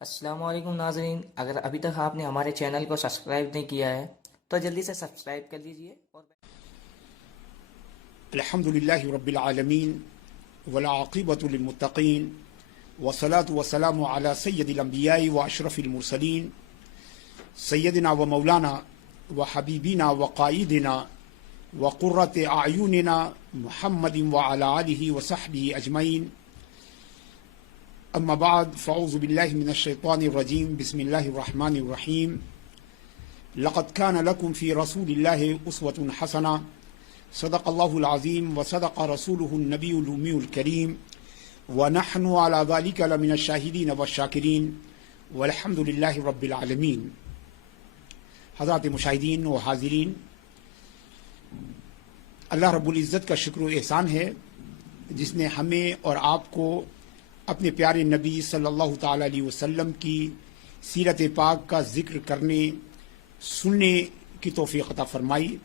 السلام علیکم ناظرین، اگر ابھی تک آپ نے ہمارے چینل کو سبسکرائب نہیں کیا ہے تو جلدی سے سبسکرائب کر لیجئے اور الحمد لله رب العالمين والعاقبة للمتقين والصلاة والسلام على سيد الأنبياء وأشرف المرسلين سيدنا ومولانا وحبيبنا وقائدنا وقرة أعيننا محمد وعلى آله وصحبه أجمعين. أما بعد فأعوذ بالله من الشيطان الرجيم. بسم الله الرحمن الرحيم. لقد كان لكم في رسول الله أسوة حسنة. صدق الله العظيم وصدق رسوله النبي الأمي الكريم ونحن على ذلك لمن الشاهدين والشاكرين والحمد لله رب العالمين. حضرات مشاہدین و حاضرین، اللہ رب العزت کا شکر و احسان ہے جس نے ہمیں اور آپ کو اپنے پیارے نبی صلی اللہ تعالی علیہ وسلم کی سیرت پاک کا ذکر کرنے سننے کی توفیق عطا فرمائی.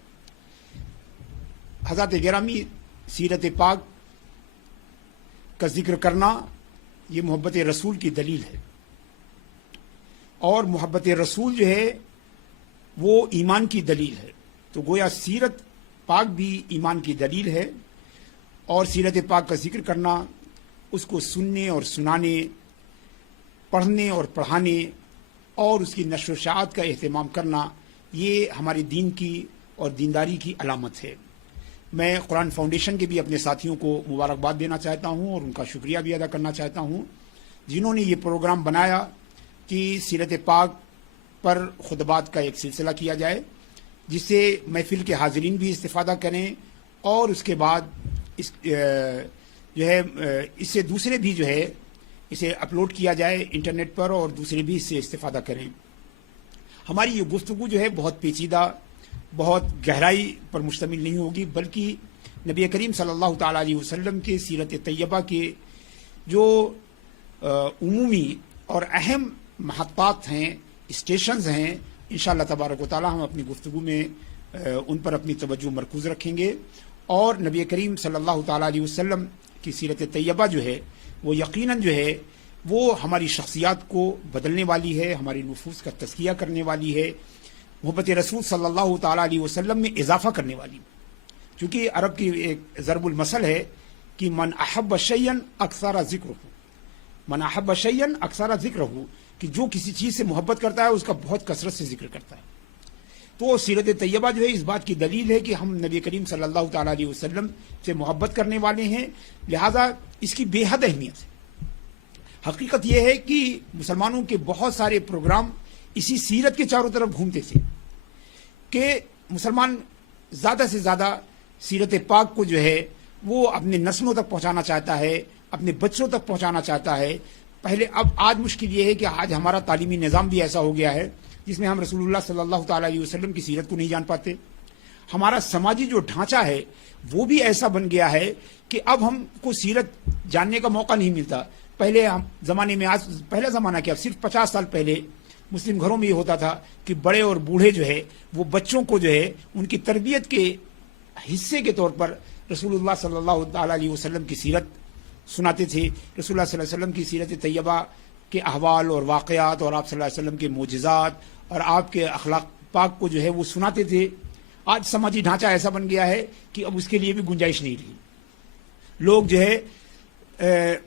حضرات گرامی، سیرت پاک کا ذکر کرنا یہ محبت رسول کی دلیل ہے، اور محبت رسول جو ہے وہ ایمان کی دلیل ہے. تو گویا سیرت پاک بھی ایمان کی دلیل ہے، اور سیرت پاک کا ذکر کرنا، اس کو سننے اور سنانے، پڑھنے اور پڑھانے، اور اس کی نشر و اشاعت کا اہتمام کرنا، یہ ہمارے دین کی اور دینداری کی علامت ہے. میں قرآن فاؤنڈیشن کے بھی اپنے ساتھیوں کو مبارکباد دینا چاہتا ہوں اور ان کا شکریہ بھی ادا کرنا چاہتا ہوں جنہوں نے یہ پروگرام بنایا کہ سیرت پاک پر خطبات کا ایک سلسلہ کیا جائے، جس سے محفل کے حاضرین بھی استفادہ کریں، اور اس کے بعد اس سے دوسرے بھی اسے اپلوڈ کیا جائے انٹرنیٹ پر، اور دوسرے بھی اس سے استفادہ کریں. ہماری یہ گفتگو بہت پیچیدہ، بہت گہرائی پر مشتمل نہیں ہوگی، بلکہ نبی کریم صلی اللہ تعالی علیہ وسلم کے سیرت طیبہ کے جو عمومی اور اہم محطات ہیں، اسٹیشنز ہیں، انشاءاللہ تبارک و تعالی ہم اپنی گفتگو میں ان پر اپنی توجہ مرکوز رکھیں گے. اور نبی کریم صلی اللہ تعالی علیہ وسلم کی سیرت طیبہ وہ یقیناً وہ ہماری شخصیات کو بدلنے والی ہے، ہماری نفوس کا تزکیہ کرنے والی ہے، محبت رسول صلی اللہ تعالی علیہ وسلم میں اضافہ کرنے والی. چونکہ عرب کی ایک ضرب المثل ہے کہ من احب شیئا اکثر ذکرہ، من احب شیئا اکثر ذکرہ، کہ جو کسی چیز سے محبت کرتا ہے اس کا بہت کثرت سے ذکر کرتا ہے. تو سیرت طیبہ اس بات کی دلیل ہے کہ ہم نبی کریم صلی اللہ تعالی علیہ وسلم سے محبت کرنے والے ہیں، لہذا اس کی بے حد اہمیت ہے. حقیقت یہ ہے کہ مسلمانوں کے بہت سارے پروگرام اسی سیرت کے چاروں طرف گھومتے تھے کہ مسلمان زیادہ سے زیادہ سیرت پاک کو وہ اپنے نسلوں تک پہنچانا چاہتا ہے، اپنے بچوں تک پہنچانا چاہتا ہے. آج مشکل یہ ہے کہ آج ہمارا تعلیمی نظام بھی ایسا ہو گیا ہے جس میں ہم رسول اللہ صلی اللہ تعالی علیہ وسلم کی سیرت کو نہیں جان پاتے. ہمارا سماجی جو ڈھانچہ ہے وہ بھی ایسا بن گیا ہے کہ اب ہم کو سیرت جاننے کا موقع نہیں ملتا. پہلے زمانے میں، آج پہلا زمانہ کیا، صرف 50 سال پہلے مسلم گھروں میں یہ ہوتا تھا کہ بڑے اور بوڑھے وہ بچوں کو ان کی تربیت کے حصے کے طور پر رسول اللہ صلی اللہ تعالی علیہ وسلم کی سیرت سناتے تھے. رسول اللہ صلی اللہ علیہ وسلم کی سیرت طیبہ کے احوال اور واقعات، اور آپ صلی اللہ علیہ وسلم کے معجزات اور آپ کے اخلاق پاک کو وہ سناتے تھے. آج سماجی ڈھانچہ ایسا بن گیا ہے کہ اب اس کے لیے بھی گنجائش نہیں رہی. لوگ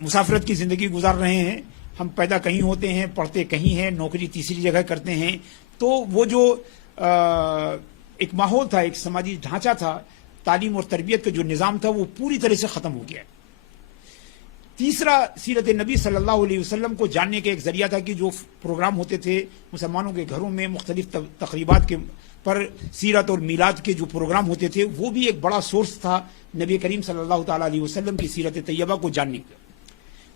مسافرت کی زندگی گزار رہے ہیں. ہم پیدا کہیں ہوتے ہیں، پڑھتے کہیں ہیں، نوکری تیسری جگہ کرتے ہیں. تو وہ ایک ماحول تھا، ایک سماجی ڈھانچہ تھا، تعلیم اور تربیت کا جو نظام تھا وہ پوری طرح سے ختم ہو گیا. تیسرا، سیرت نبی صلی اللہ علیہ وسلم کو جاننے کا ایک ذریعہ تھا کہ جو پروگرام ہوتے تھے مسلمانوں کے گھروں میں، مختلف تقریبات کے پر سیرت اور میلاد کے جو پروگرام ہوتے تھے، وہ بھی ایک بڑا سورس تھا نبی کریم صلی اللہ تعالی علیہ وسلم کی سیرت طیبہ کو جاننے کا.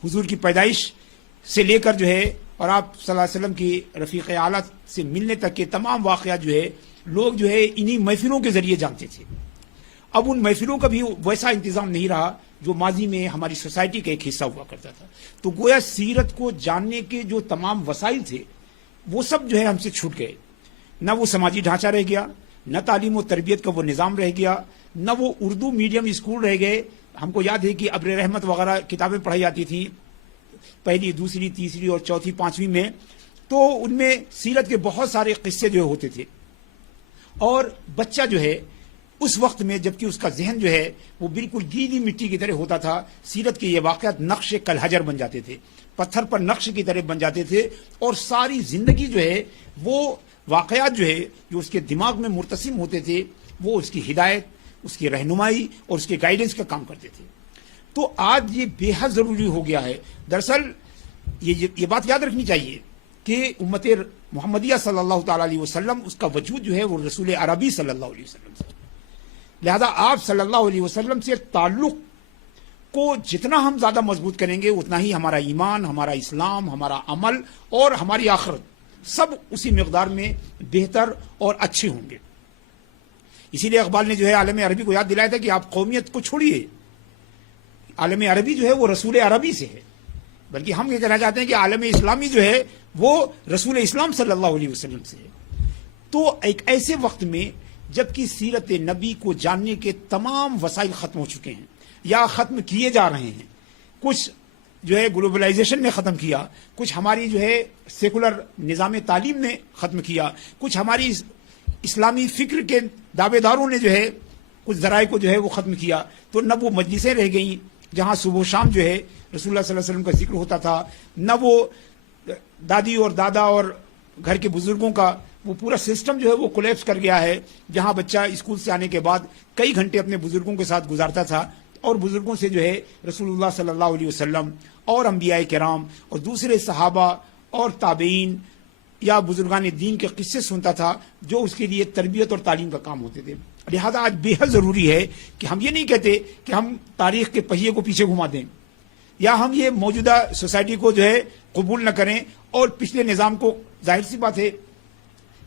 حضور کی پیدائش سے لے کر اور آپ صلی اللہ علیہ وسلم کی رفیق اعلیٰ سے ملنے تک کے تمام واقعات لوگ انہی محفلوں کے ذریعے جانتے تھے. اب ان محفلوں کا بھی ویسا انتظام نہیں رہا جو ماضی میں ہماری سوسائٹی کا ایک حصہ ہوا کرتا تھا. تو گویا سیرت کو جاننے کے جو تمام وسائل تھے وہ سب ہم سے چھوٹ گئے. نہ وہ سماجی ڈھانچہ رہ گیا، نہ تعلیم و تربیت کا وہ نظام رہ گیا، نہ وہ اردو میڈیم اسکول رہ گئے. ہم کو یاد ہے کہ ابر رحمت وغیرہ کتابیں پڑھائی جاتی تھیں پہلی دوسری تیسری اور چوتھی پانچویں میں، تو ان میں سیرت کے بہت سارے قصے جو ہوتے تھے، اور بچہ جو ہے اس وقت میں جبکہ اس کا ذہن جو ہے وہ بالکل گیلی مٹی کی طرح ہوتا تھا، سیرت کے یہ واقعات نقش کل حجر بن جاتے تھے، پتھر پر نقش کی طرح بن جاتے تھے، اور ساری زندگی جو ہے وہ واقعات جو ہے جو اس کے دماغ میں مرتسم ہوتے تھے وہ اس کی ہدایت، اس کی رہنمائی اور اس کے گائیڈنس کا کام کرتے تھے۔ تو آج یہ بے حد ضروری ہو گیا ہے۔ دراصل یہ بات یاد رکھنی چاہیے کہ امت محمدیہ صلی اللہ تعالی علیہ وسلم، اس کا وجود جو ہے وہ رسول عربی صلی اللہ علیہ وسلم سے، لہذا آپ صلی اللہ علیہ وسلم سے تعلق کو جتنا ہم زیادہ مضبوط کریں گے اتنا ہی ہمارا ایمان، ہمارا اسلام، ہمارا عمل اور ہماری آخرت سب اسی مقدار میں بہتر اور اچھے ہوں گے۔ اسی لیے اقبال نے جو ہے عالم عربی کو یاد دلایا تھا کہ آپ قومیت کو چھوڑیے، عالم عربی جو ہے وہ رسول عربی سے ہے، بلکہ ہم یہ کہنا چاہتے ہیں کہ عالم اسلامی جو ہے وہ رسول اسلام صلی اللہ علیہ وسلم سے ہے۔ تو ایک ایسے وقت میں جبکہ سیرت نبی کو جاننے کے تمام وسائل ختم ہو چکے ہیں یا ختم کیے جا رہے ہیں، کچھ جو ہے گلوبلائزیشن نے ختم کیا، کچھ ہماری جو ہے سیکولر نظام تعلیم نے ختم کیا، کچھ ہماری اسلامی فکر کے دعوے داروں نے جو ہے کچھ ذرائع کو جو ہے وہ ختم کیا، تو نہ وہ مجلسیں رہ گئیں جہاں صبح و شام جو ہے رسول اللہ صلی اللہ علیہ وسلم کا ذکر ہوتا تھا، نہ وہ دادی اور دادا اور گھر کے بزرگوں کا وہ پورا سسٹم جو ہے وہ کولیپس کر گیا ہے، جہاں بچہ اسکول سے آنے کے بعد کئی گھنٹے اپنے بزرگوں کے ساتھ گزارتا تھا اور بزرگوں سے جو ہے رسول اللہ صلی اللہ علیہ وسلم اور انبیاء کرام اور دوسرے صحابہ اور تابعین یا بزرگان دین کے قصے سنتا تھا جو اس کے لیے تربیت اور تعلیم کا کام ہوتے تھے۔ لہذا آج بے حد ضروری ہے کہ ہم یہ نہیں کہتے کہ ہم تاریخ کے پہیے کو پیچھے گھما دیں یا ہم یہ موجودہ سوسائٹی کو جو ہے قبول نہ کریں اور پچھلے نظام کو، ظاہر سی بات ہے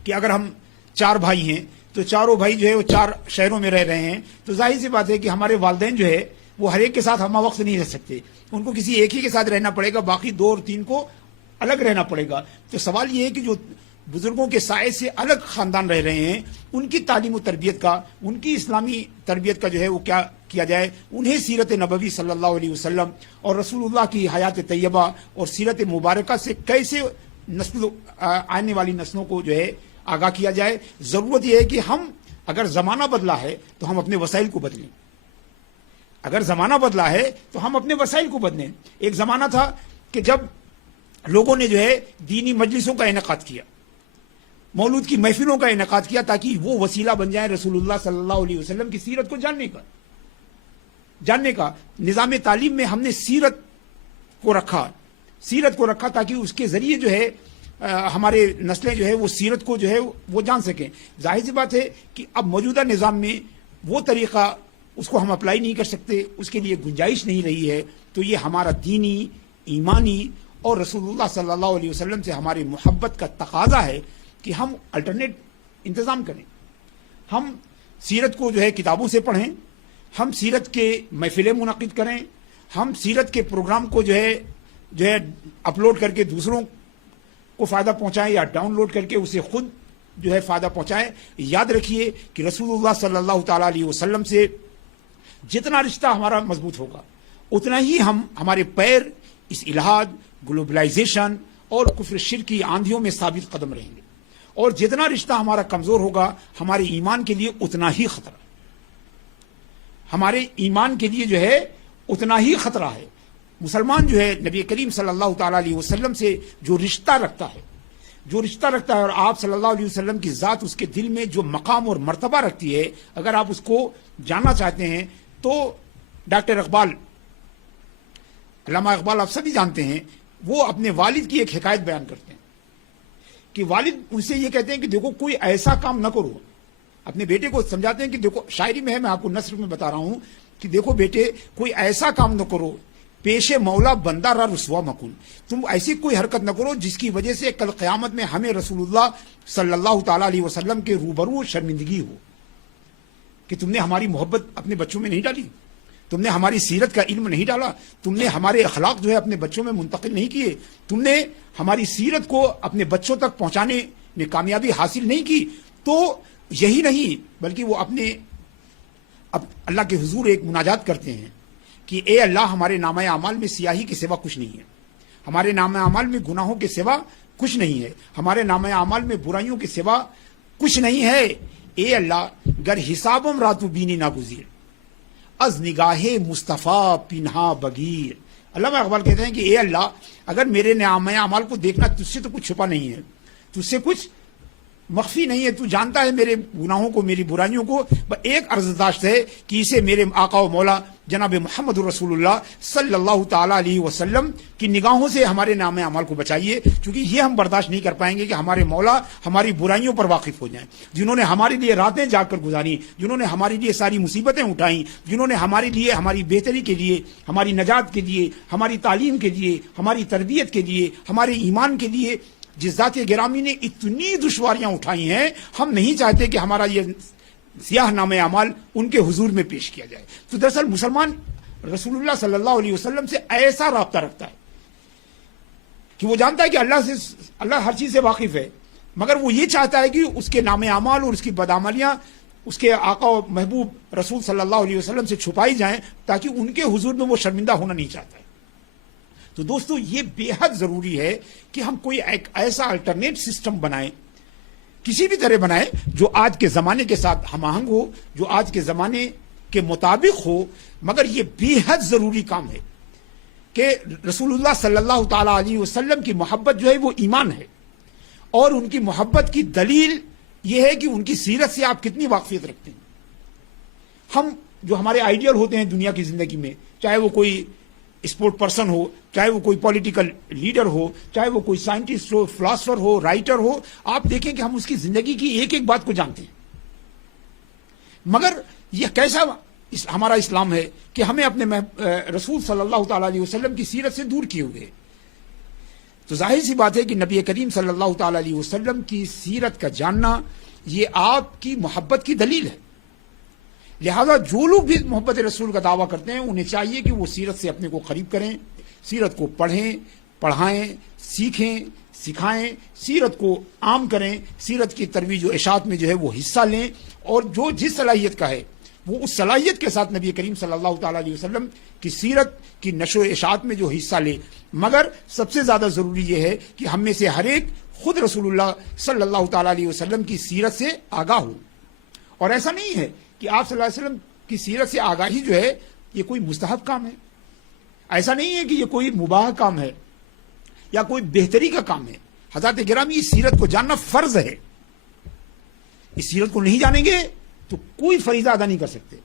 کہ اگر ہم 4 بھائی ہیں تو چاروں بھائی جو ہے وہ 4 شہروں میں رہ رہے ہیں، تو ظاہر سی بات ہے کہ ہمارے والدین جو ہے وہ ہر ایک کے ساتھ ہمہ وقت نہیں رہ سکتے، ان کو کسی ایک ہی کے ساتھ رہنا پڑے گا، باقی 2 اور 3 کو الگ رہنا پڑے گا۔ تو سوال یہ ہے کہ جو بزرگوں کے سائے سے الگ خاندان رہ رہے ہیں ان کی تعلیم و تربیت کا، ان کی اسلامی تربیت کا جو ہے وہ کیا کیا جائے، انہیں سیرت نبوی صلی اللہ علیہ وسلم اور رسول اللہ کی حیات طیبہ اور سیرت مبارکہ سے کیسے آنے والی نسلوں کو جو ہے آگاہ کیا جائے۔ ضرورت یہ ہے کہ ہم، اگر زمانہ بدلا ہے تو ہم اپنے وسائل کو بدلیں، اگر زمانہ بدلا ہے تو ہم اپنے وسائل کو بدلیں۔ ایک زمانہ تھا کہ جب لوگوں نے جو ہے دینی مجلسوں کا انعقاد کیا، مولود کی محفلوں کا انعقاد کیا تاکہ وہ وسیلہ بن جائے رسول اللہ صلی اللہ علیہ وسلم کی سیرت کو جاننے کا۔ نظام تعلیم میں ہم نے سیرت کو رکھا تاکہ اس کے ذریعے جو ہے ہمارے نسلیں جو ہے وہ سیرت کو جو ہے وہ جان سکیں۔ ظاہر سی بات ہے کہ اب موجودہ نظام میں وہ طریقہ اس کو ہم اپلائی نہیں کر سکتے، اس کے لیے گنجائش نہیں رہی ہے، تو یہ ہمارا دینی، ایمانی اور رسول اللہ صلی اللہ علیہ وسلم سے ہماری محبت کا تقاضا ہے کہ ہم الٹرنیٹ انتظام کریں، ہم سیرت کو جو ہے کتابوں سے پڑھیں، ہم سیرت کے محفلیں منعقد کریں، ہم سیرت کے پروگرام کو جو ہے اپلوڈ کر کے دوسروں کو فائدہ پہنچائیں یا ڈاؤن لوڈ کر کے اسے خود جو ہے فائدہ پہنچائیں۔ یاد رکھیے کہ رسول اللہ صلی اللہ تعالی علیہ وسلم سے جتنا رشتہ ہمارا مضبوط ہوگا اتنا ہی ہمارے پیر اس الحاد، گلوبلائزیشن اور کفر شرک کی آندھیوں میں ثابت قدم رہیں گے، اور جتنا رشتہ ہمارا کمزور ہوگا ہمارے ایمان کے لیے اتنا ہی خطرہ، ہمارے ایمان کے لیے جو ہے اتنا ہی خطرہ ہے۔ مسلمان جو ہے نبی کریم صلی اللہ تعالی علیہ وسلم سے جو رشتہ رکھتا ہے اور آپ صلی اللہ علیہ وسلم کی ذات اس کے دل میں جو مقام اور مرتبہ رکھتی ہے، اگر آپ اس کو جاننا چاہتے ہیں تو ڈاکٹر اقبال، علامہ اقبال آپ سبھی جانتے ہیں، وہ اپنے والد کی ایک حکایت بیان کرتے ہیں کہ والد ان سے یہ کہتے ہیں کہ دیکھو کوئی ایسا کام نہ کرو، اپنے بیٹے کو سمجھاتے ہیں کہ دیکھو، شاعری میں ہے، میں آپ کو نثر میں بتا رہا ہوں کہ دیکھو بیٹے کوئی ایسا کام نہ کرو، پیش مولا بندہ را رسوا مکن، تم ایسی کوئی حرکت نہ کرو جس کی وجہ سے کل قیامت میں ہمیں رسول اللہ صلی اللہ تعالی علیہ وسلم کے روبرو شرمندگی ہو کہ تم نے ہماری محبت اپنے بچوں میں نہیں ڈالی، تم نے ہماری سیرت کا علم نہیں ڈالا، تم نے ہمارے اخلاق جو ہے اپنے بچوں میں منتقل نہیں کیے، تم نے ہماری سیرت کو اپنے بچوں تک پہنچانے میں کامیابی حاصل نہیں کی۔ تو یہی نہیں بلکہ وہ اب اللہ کے حضور ایک مناجات کرتے ہیں کہ اے اللہ، ہمارے نامہ اعمال میں سیاہی کے سوا کچھ نہیں ہے، ہمارے نام اعمال میں گناہوں کے سوا کچھ نہیں ہے، ہمارے نام اعمال میں برائیوں کے سوا کچھ نہیں ہے۔ اے اللہ گر حسابم راتو بینی ناگزیر از نگاہ مصطفیٰ پنہا بگیر۔ علامہ اقبال کہتے ہیں کہ اے اللہ اگر میرے نام اعمال کو دیکھنا تجھ سے تو کچھ چھپا نہیں ہے، تجھ سے کچھ مخفی نہیں ہے، تو جانتا ہے میرے گناہوں کو، میری برائیوں کو۔ ایک عرض داشت ہے کہ اسے میرے آقا و مولا جناب محمد رسول اللہ صلی اللہ تعالی علیہ وسلم کی نگاہوں سے ہمارے نام اعمال کو بچائیے، کیونکہ یہ ہم برداشت نہیں کر پائیں گے کہ ہمارے مولا ہماری برائیوں پر واقف ہو جائیں، جنہوں نے ہمارے لیے راتیں جاگ کر گزاری، جنہوں نے ہمارے لیے ساری مصیبتیں اٹھائیں، جنہوں نے ہمارے لیے، ہماری بہتری کے لیے، ہماری نجات کے لیے، ہماری تعلیم کے لیے، ہماری تربیت کے لیے، ہمارے ایمان کے لیے جس ذات گرامی نے اتنی دشواریاں اٹھائی ہیں، ہم نہیں چاہتے کہ ہمارا یہ سیاہ نام اعمال ان کے حضور میں پیش کیا جائے۔ تو دراصل مسلمان رسول اللہ صلی اللہ علیہ وسلم سے ایسا رابطہ رکھتا ہے کہ وہ جانتا ہے کہ اللہ ہر چیز سے واقف ہے، مگر وہ یہ چاہتا ہے کہ اس کے نام اعمال اور اس کی بدعملیاں اس کے آقا و محبوب رسول صلی اللہ علیہ وسلم سے چھپائی جائیں، تاکہ ان کے حضور میں وہ شرمندہ ہونا نہیں چاہتا ہے۔ تو دوستو یہ بے حد ضروری ہے کہ ہم کوئی ایک ایسا الٹرنیٹ سسٹم بنائیں، کسی بھی طرح بنائیں جو آج کے زمانے کے ساتھ ہم آہنگ ہو، جو آج کے زمانے کے مطابق ہو، مگر یہ بے حد ضروری کام ہے کہ رسول اللہ صلی اللہ تعالی علیہ وسلم کی محبت جو ہے وہ ایمان ہے، اور ان کی محبت کی دلیل یہ ہے کہ ان کی سیرت سے آپ کتنی واقفیت رکھتے ہیں۔ ہم جو ہمارے آئیڈیل ہوتے ہیں دنیا کی زندگی میں، چاہے وہ کوئی اسپورٹ پرسن ہو، چاہے وہ کوئی پولیٹیکل لیڈر ہو، چاہے وہ کوئی سائنٹسٹ ہو، فلاسفر ہو، رائٹر ہو، آپ دیکھیں کہ ہم اس کی زندگی کی ایک ایک بات کو جانتے ہیں، مگر یہ کیسا ہمارا اسلام ہے کہ ہمیں اپنے رسول صلی اللہ تعالی علیہ وسلم کی سیرت سے دور کیے ہوئے۔ تو ظاہر سی بات ہے کہ نبی کریم صلی اللہ تعالی علیہ وسلم کی سیرت کا جاننا یہ آپ کی محبت کی دلیل ہے۔ لہذا جو لوگ بھی محبت رسول کا دعویٰ کرتے ہیں انہیں چاہیے کہ وہ سیرت سے اپنے کو قریب کریں، سیرت کو پڑھیں، پڑھائیں، سیکھیں، سکھائیں، سیرت کو عام کریں، سیرت کی ترویج و اشاعت میں جو ہے وہ حصہ لیں، اور جو جس صلاحیت کا ہے وہ اس صلاحیت کے ساتھ نبی کریم صلی اللہ تعالی علیہ وسلم کی سیرت کی نشر و اشاعت میں جو حصہ لے۔ مگر سب سے زیادہ ضروری یہ ہے کہ ہم میں سے ہر ایک خود رسول اللہ صلی اللہ تعالی علیہ وسلم کی سیرت سے آگاہ ہو۔ اور ایسا نہیں ہے کہ آپ صلی اللہ علیہ وسلم کی سیرت سے آگاہی جو ہے یہ کوئی مستحب کام ہے، ایسا نہیں ہے کہ یہ کوئی مباح کام ہے یا کوئی بہتری کا کام ہے۔ حضرات گرامی اس سیرت کو جاننا فرض ہے، اس سیرت کو نہیں جانیں گے تو کوئی فریضہ ادا نہیں کر سکتے،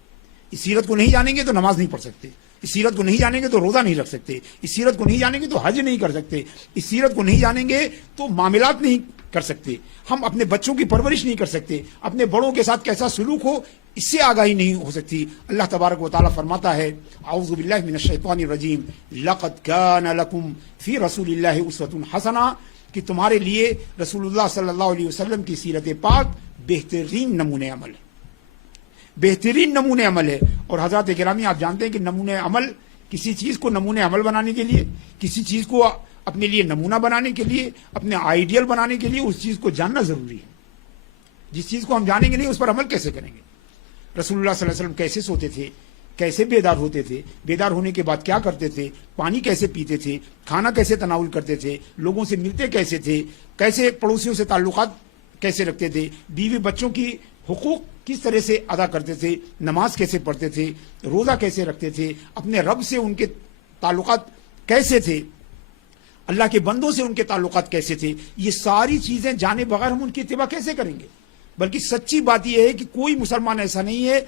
اس سیرت کو نہیں جانیں گے تو نماز نہیں پڑھ سکتے، اس سیرت کو نہیں جانیں گے تو روزہ نہیں رکھ سکتے، اس سیرت کو نہیں جانیں گے تو حج نہیں کر سکتے، اس سیرت کو نہیں جانیں گے تو معاملات نہیں کر سکتے، ہم اپنے بچوں کی پرورش نہیں کر سکتے، اپنے بڑوں کے ساتھ کیسا سلوک ہو اس سے آگاہی نہیں ہو سکتی۔ اللہ تبارک و تعالیٰ فرماتا ہے اعوذ باللہ من الشیطان الرجیم لقد کان لکم فی رسول اللہ اسوۃ حسنہ، کہ تمہارے لیے رسول اللہ صلی اللہ علیہ وسلم کی سیرت پاک بہترین نمونہ عمل ہے، بہترین نمونہ عمل ہے۔ اور حضرات گرامی آپ جانتے ہیں کہ نمونہ عمل، کسی چیز کو نمونہ عمل بنانے کے لیے، کسی چیز کو اپنے لیے نمونہ بنانے کے لیے، اپنے آئیڈیل بنانے کے لیے اس چیز کو جاننا ضروری ہے۔ جس چیز کو ہم جانیں گے نہیں اس پر عمل کیسے کریں گے؟ رسول اللہ صلی اللہ علیہ وسلم کیسے سوتے تھے، کیسے بیدار ہوتے تھے، بیدار ہونے کے بعد کیا کرتے تھے، پانی کیسے پیتے تھے، کھانا کیسے تناول کرتے تھے، لوگوں سے ملتے کیسے تھے، کیسے پڑوسیوں سے تعلقات کیسے رکھتے تھے، بیوی بچوں کی حقوق کس طرح سے ادا کرتے تھے، نماز کیسے پڑھتے تھے، روزہ کیسے رکھتے تھے، اپنے رب سے ان کے تعلقات کیسے تھے، اللہ کے بندوں سے ان کے تعلقات کیسے تھے، یہ ساری چیزیں جانے بغیر ہم ان کی اتباع کیسے کریں گے؟ بلکہ سچی بات یہ ہے کہ کوئی مسلمان ایسا نہیں ہے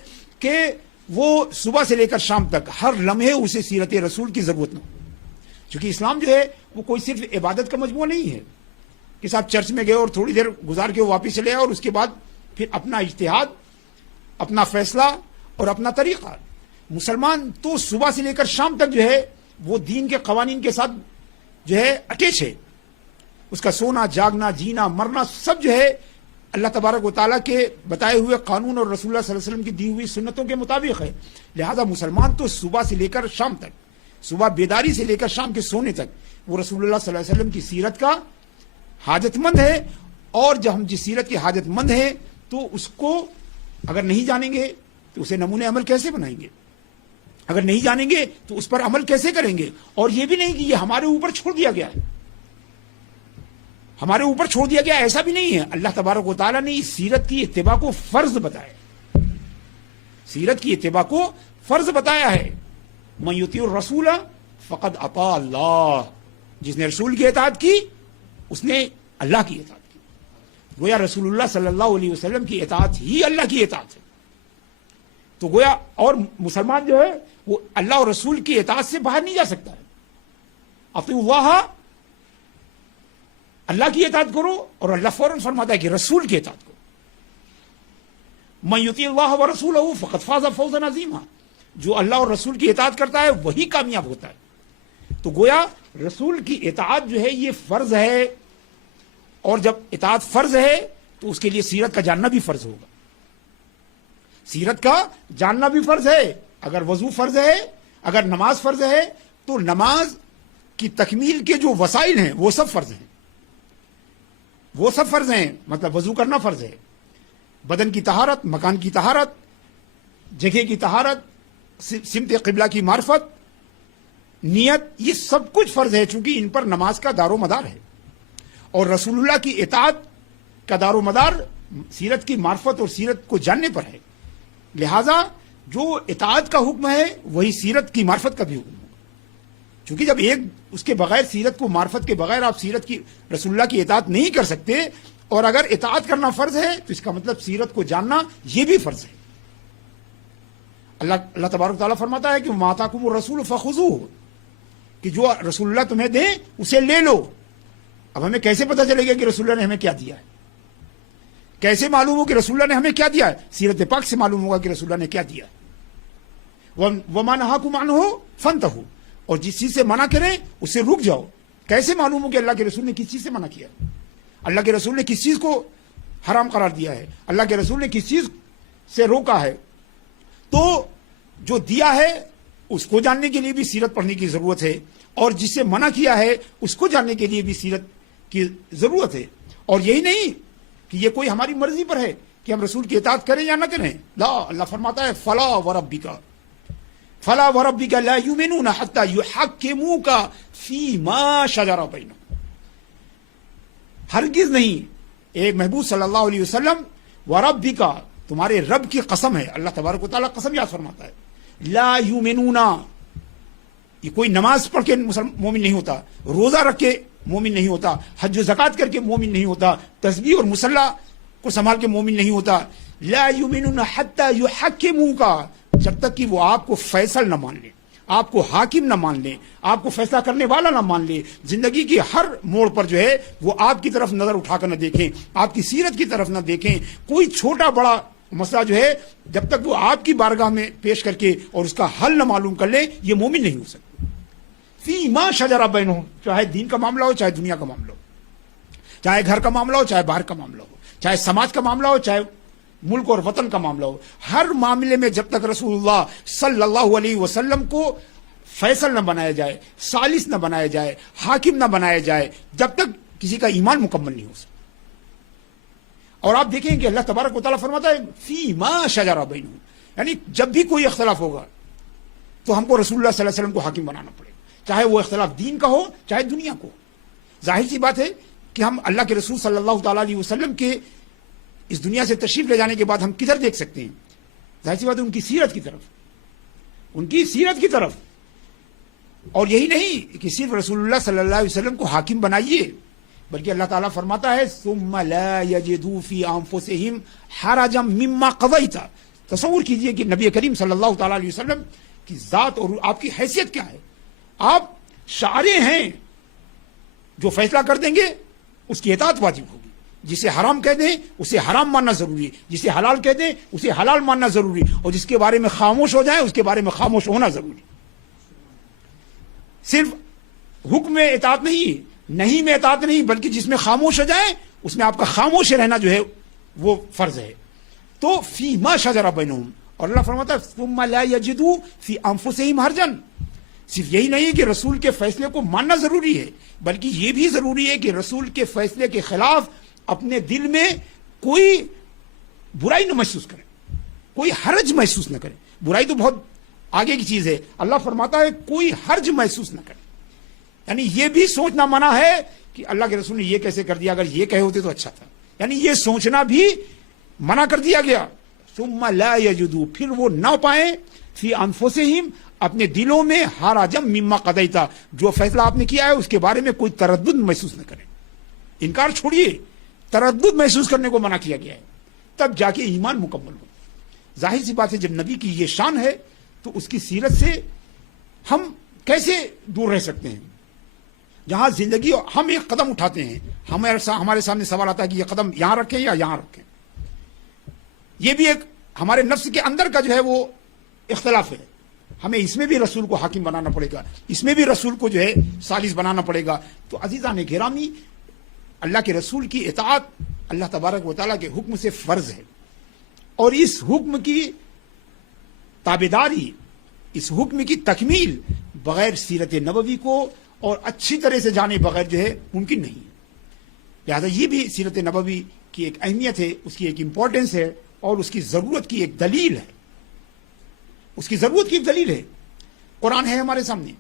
کہ وہ صبح سے لے کر شام تک ہر لمحے اسے سیرت رسول کی ضرورت نہ ہو، کیونکہ اسلام جو ہے وہ کوئی صرف عبادت کا مجموعہ نہیں ہے کہ صاحب چرچ میں گئے اور تھوڑی دیر گزار کے واپس چلے آئے اور اس کے بعد پھر اپنا اجتہاد، اپنا فیصلہ اور اپنا طریقہ۔ مسلمان تو صبح سے لے کر شام تک جو ہے وہ دین کے قوانین کے ساتھ جو ہے اٹیچ ہے، اس کا سونا، جاگنا، جینا، مرنا سب جو ہے اللہ تبارک و تعالیٰ کے بتائے ہوئے قانون اور رسول اللہ صلی اللہ علیہ وسلم کی دی ہوئی سنتوں کے مطابق ہے۔ لہذا مسلمان تو صبح سے لے کر شام تک، صبح بیداری سے لے کر شام کے سونے تک وہ رسول اللہ صلی اللہ علیہ وسلم کی سیرت کا حاجت مند ہے، اور جب ہم جس سیرت کے حاجت مند ہیں تو اس کو اگر نہیں جانیں گے تو اسے نمونہ عمل کیسے بنائیں گے؟ اگر نہیں جانیں گے تو اس پر عمل کیسے کریں گے؟ اور یہ بھی نہیں کہ یہ ہمارے اوپر چھوڑ دیا گیا ہے، ہمارے اوپر چھوڑ دیا گیا ایسا بھی نہیں ہے. اللہ تبارک و تعالیٰ نے اس سیرت کی اتباع کو فرض بتایا، سیرت کی اتباع کو فرض بتایا ہے. من یطیع الرسول فقد اطاع اللہ، جس نے رسول کی اطاعت کی اس نے اللہ کی اطاعت کی. گویا رسول اللہ صلی اللہ علیہ وسلم کی اطاعت ہی اللہ کی اطاعت ہے. تو گویا اور مسلمان جو ہے وہ اللہ اور رسول کی اطاعت سے باہر نہیں جا سکتا ہے. اطیعوا اللہ، اللہ کی اطاعت کرو، اور اللہ فوراً فرماتا ہے کہ رسول کی اطاعت کرو. من یطیع اللہ ورسولہ فقد فاز فوزا عظیما، جو اللہ اور رسول کی اطاعت کرتا ہے وہی کامیاب ہوتا ہے. تو گویا رسول کی اطاعت جو ہے یہ فرض ہے، اور جب اطاعت فرض ہے تو اس کے لیے سیرت کا جاننا بھی فرض ہوگا. سیرت کا جاننا بھی فرض ہے. اگر وضو فرض ہے، اگر نماز فرض ہے، تو نماز کی تکمیل کے جو وسائل ہیں وہ سب فرض ہیں، وہ سب فرض ہیں. مطلب وضو کرنا فرض ہے، بدن کی طہارت، مکان کی طہارت، جگہ کی طہارت، سمت قبلہ کی معرفت، نیت، یہ سب کچھ فرض ہے، چونکہ ان پر نماز کا دار و مدار ہے. اور رسول اللہ کی اطاعت کا دار و مدار سیرت کی معرفت اور سیرت کو جاننے پر ہے. لہذا جو اطاعت کا حکم ہے وہی سیرت کی معرفت کا بھی حکم ہوگا. چونکہ جب ایک اس کے بغیر، سیرت کو معرفت کے بغیر آپ سیرت کی، رسول اللہ کی اطاعت نہیں کر سکتے، اور اگر اطاعت کرنا فرض ہے تو اس کا مطلب سیرت کو جاننا یہ بھی فرض ہے. اللہ تبارک تعالیٰ فرماتا ہے کہ ما آتاکم الرسول فخذوہ، کہ جو رسول اللہ تمہیں دے اسے لے لو. اب ہمیں کیسے پتہ چلے گا کہ رسول اللہ نے ہمیں کیا دیا ہے؟ کیسے معلوم ہو کہ رسول اللہ نے ہمیں کیا دیا ہے؟ سیرت پاک سے معلوم ہوگا کہ رسول اللہ نے کیا دیا ہے. وَمَا نَهَاكُمْ عَنْهُ فَانْتَهُوا، اور جس چیز سے منع کریں اس سے رک جاؤ. کیسے معلوم ہو کہ اللہ کے رسول نے کس چیز سے منع کیا ہے؟ اللہ کے رسول نے کس چیز کو حرام قرار دیا ہے؟ اللہ کے رسول نے کس چیز سے روکا ہے؟ تو جو دیا ہے اس کو جاننے کے لیے بھی سیرت پڑھنے کی ضرورت ہے، اور جس سے منع کیا ہے اس کو جاننے کے لیے بھی سیرت کی ضرورت ہے. اور یہی نہیں کہ یہ کوئی ہماری مرضی پر ہے کہ ہم رسول کی اطاعت کریں یا نہ کریں. لا، اللہ فرماتا ہے فلا وربک، فلا وربک لا یؤمنون حتی یحکموک فیما شجر بینہم. ہرگز نہیں، ایک محبوب صلی اللہ علیہ وسلم، وربک، تمہارے رب کی قسم ہے. اللہ تبارک و تعالیٰ قسم یاد فرماتا ہے. لا یؤمنون، یہ کوئی نماز پڑھ کے مومن نہیں ہوتا، روزہ رکھ کے مومن نہیں ہوتا، حج و زکات کر کے مومن نہیں ہوتا، تسبیح اور مصلی کو سنبھال کے مومن نہیں ہوتا. لا یؤمنون حتی یحکموک، جب تک کہ وہ آپ کو فیصل نہ مان لیں، آپ کو حاکم نہ مان لیں، آپ کو فیصلہ کرنے والا نہ مان لیں. زندگی کی ہر موڑ پر جو ہے وہ آپ کی طرف نظر اٹھا کر نہ دیکھیں، آپ کی سیرت کی طرف نہ دیکھیں. کوئی چھوٹا بڑا مسئلہ جو ہے جب تک وہ آپ کی بارگاہ میں پیش کر کے اور اس کا حل نہ معلوم کر لیں، یہ مومن نہیں ہو سکتے. فیما شجر بینہم، چاہے دین کا معاملہ ہو، چاہے دنیا کا معاملہ ہو، چاہے گھر کا معاملہ ہو، چاہے باہر کا معاملہ ہو، چاہے سماج کا معاملہ ہو، چاہے ملک اور وطن کا معاملہ ہو، ہر معاملے میں جب تک رسول اللہ صلی اللہ علیہ وسلم کو فیصل نہ بنایا جائے، ثالث نہ بنایا جائے، حاکم نہ بنایا جائے، جب تک کسی کا ایمان مکمل نہیں ہو سکتا. اور آپ دیکھیں کہ اللہ تبارک و تعالیٰ فرماتا ہے فیما شجر بینہم، یعنی جب بھی کوئی اختلاف ہوگا تو ہم کو رسول اللہ صلی اللہ علیہ وسلم کو حاکم بنانا پڑے گا، چاہے وہ اختلاف دین کا ہو چاہے دنیا کو. ظاہر سی بات ہے کہ ہم اللہ کے رسول صلی اللہ تعالیٰ علیہ وسلم کے اس دنیا سے تشریف لے جانے کے بعد ہم کدھر دیکھ سکتے ہیں؟ ظاہر سی بات ہے ان کی سیرت کی طرف، ان کی سیرت کی طرف. اور یہی نہیں کہ صرف رسول اللہ صلی اللہ علیہ وسلم کو حاکم بنائیے، بلکہ اللہ تعالیٰ فرماتا ہے ثم لا یجدوا فی انفسہم حرجا مما قضیت. تصور کیجئے کہ نبی کریم صلی اللہ تعالیٰ علیہ وسلم کی ذات اور آپ کی حیثیت کیا ہے. آپ شارع ہیں، جو فیصلہ کر دیں گے اس کی اطاعت واجب ہوگی. جسے حرام کہہ دیں اسے حرام ماننا ضروری ہے، جسے حلال کہہ دیں اسے حلال ماننا ضروری، اور جس کے بارے میں خاموش ہو جائیں اس کے بارے میں خاموش ہونا ضروری. صرف حکم میں اطاعت نہیں میں اطاعت نہیں، بلکہ جس میں خاموش ہو جائے اس میں آپ کا خاموش رہنا جو ہے وہ فرض ہے. تو فیما شجر بینہم، اور اللہ فرماتا ہے ثم لا یجدوا فی انفسہم حرجا. صرف یہی نہیں کہ رسول کے فیصلے کو ماننا ضروری ہے، بلکہ یہ بھی ضروری ہے کہ رسول کے فیصلے کے خلاف اپنے دل میں کوئی برائی نہ محسوس کرے، کوئی حرج محسوس نہ کرے. برائی تو بہت آگے کی چیز ہے اللہ فرماتا ہے کوئی حرج محسوس نہ کرے. یعنی یہ بھی سوچنا منع ہے کہ اللہ کے رسول نے یہ کیسے کر دیا, اگر یہ کہے ہوتے تو اچھا تھا. یعنی یہ سوچنا بھی منع کر دیا گیا. ثم لا یجدوا, پھر وہ نہ پائیں فی انفسہم, اپنے دلوں میں, حرجم مما قضیت, جو فیصلہ آپ نے کیا ہے اس کے بارے میں کوئی تردد محسوس نہ کریں. انکار چھوڑیے, تردد محسوس کرنے کو منع کیا گیا ہے, تب جا کے ایمان مکمل ہو. ظاہر سی بات ہے جب نبی کی یہ شان ہے تو اس کی سیرت سے ہم کیسے دور رہ سکتے ہیں. جہاں زندگی ہم ایک قدم اٹھاتے ہیں ہمارے سامنے سوال آتا ہے کہ یہ قدم یہاں رکھیں یا یہاں رکھیں. یہ بھی ایک ہمارے نفس کے اندر کا جو ہے وہ اختلاف ہے. ہمیں اس میں بھی رسول کو حاکم بنانا پڑے گا, اس میں بھی رسول کو جو ہے ثالث بنانا پڑے گا. تو عزیزان گرامی, اللہ کے رسول کی اطاعت اللہ تبارک و تعالیٰ کے حکم سے فرض ہے, اور اس حکم کی تابعداری, اس حکم کی تکمیل بغیر سیرت نبوی کو اور اچھی طرح سے جانے بغیر جو ہے ممکن نہیں ہے. لہذا یہ بھی سیرت نبوی کی ایک اہمیت ہے, اس کی ایک امپورٹنس ہے, اور اس کی ضرورت کی ایک دلیل ہے. اس کی ضرورت کی ایک دلیل ہے. قرآن ہے ہمارے سامنے.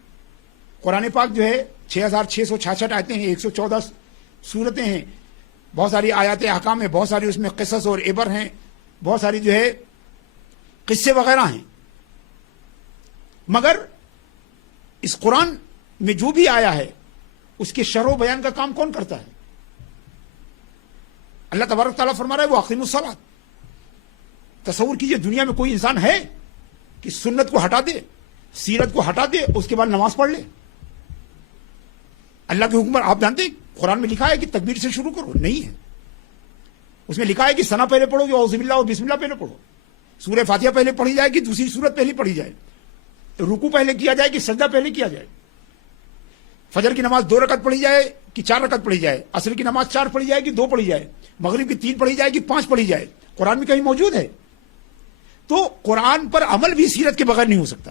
قرآن پاک جو ہے 6666 آیتیں ہیں, 114 سورتیں ہیں, بہت ساری آیات احکام ہیں, بہت ساری اس میں قصص اور عبر ہیں, بہت ساری جو ہے قصے وغیرہ ہیں. مگر اس قرآن میں جو بھی آیا ہے اس کے شرح و بیان کا کام کون کرتا ہے؟ اللہ تبارک تعالیٰ فرما رہا ہے وہ اقیموا الصلاۃ. تصور کیجئے دنیا میں کوئی انسان ہے کہ سنت کو ہٹا دے, سیرت کو ہٹا دے, اس کے بعد نماز پڑھ لے؟ اللہ کے حکم پر آپ جانتے ہیں قرآن میں لکھا ہے کہ تکبیر سے شروع کرو, نہیں ہے. اس میں لکھا ہے کہ ثنا پہلے پڑھو گے, اعوذ باللہ اور بسم اللہ پہلے پڑھو, سورہ فاتحہ پہلے پڑھی جائے کہ دوسری سورت پہلے پڑھی جائے, رکوع پہلے کیا جائے کہ سجدہ پہلے کیا جائے, فجر کی نماز 2 رکعت پڑھی جائے کہ 4 رکعت پڑھی جائے, عصر کی نماز 4 پڑھی جائے کہ 2 پڑھی جائے, مغرب کی 3 پڑھی جائے کہ 5 پڑھی جائے, قرآن میں کہیں موجود ہے؟ تو قرآن پر عمل بھی سیرت کے بغیر نہیں ہو سکتا.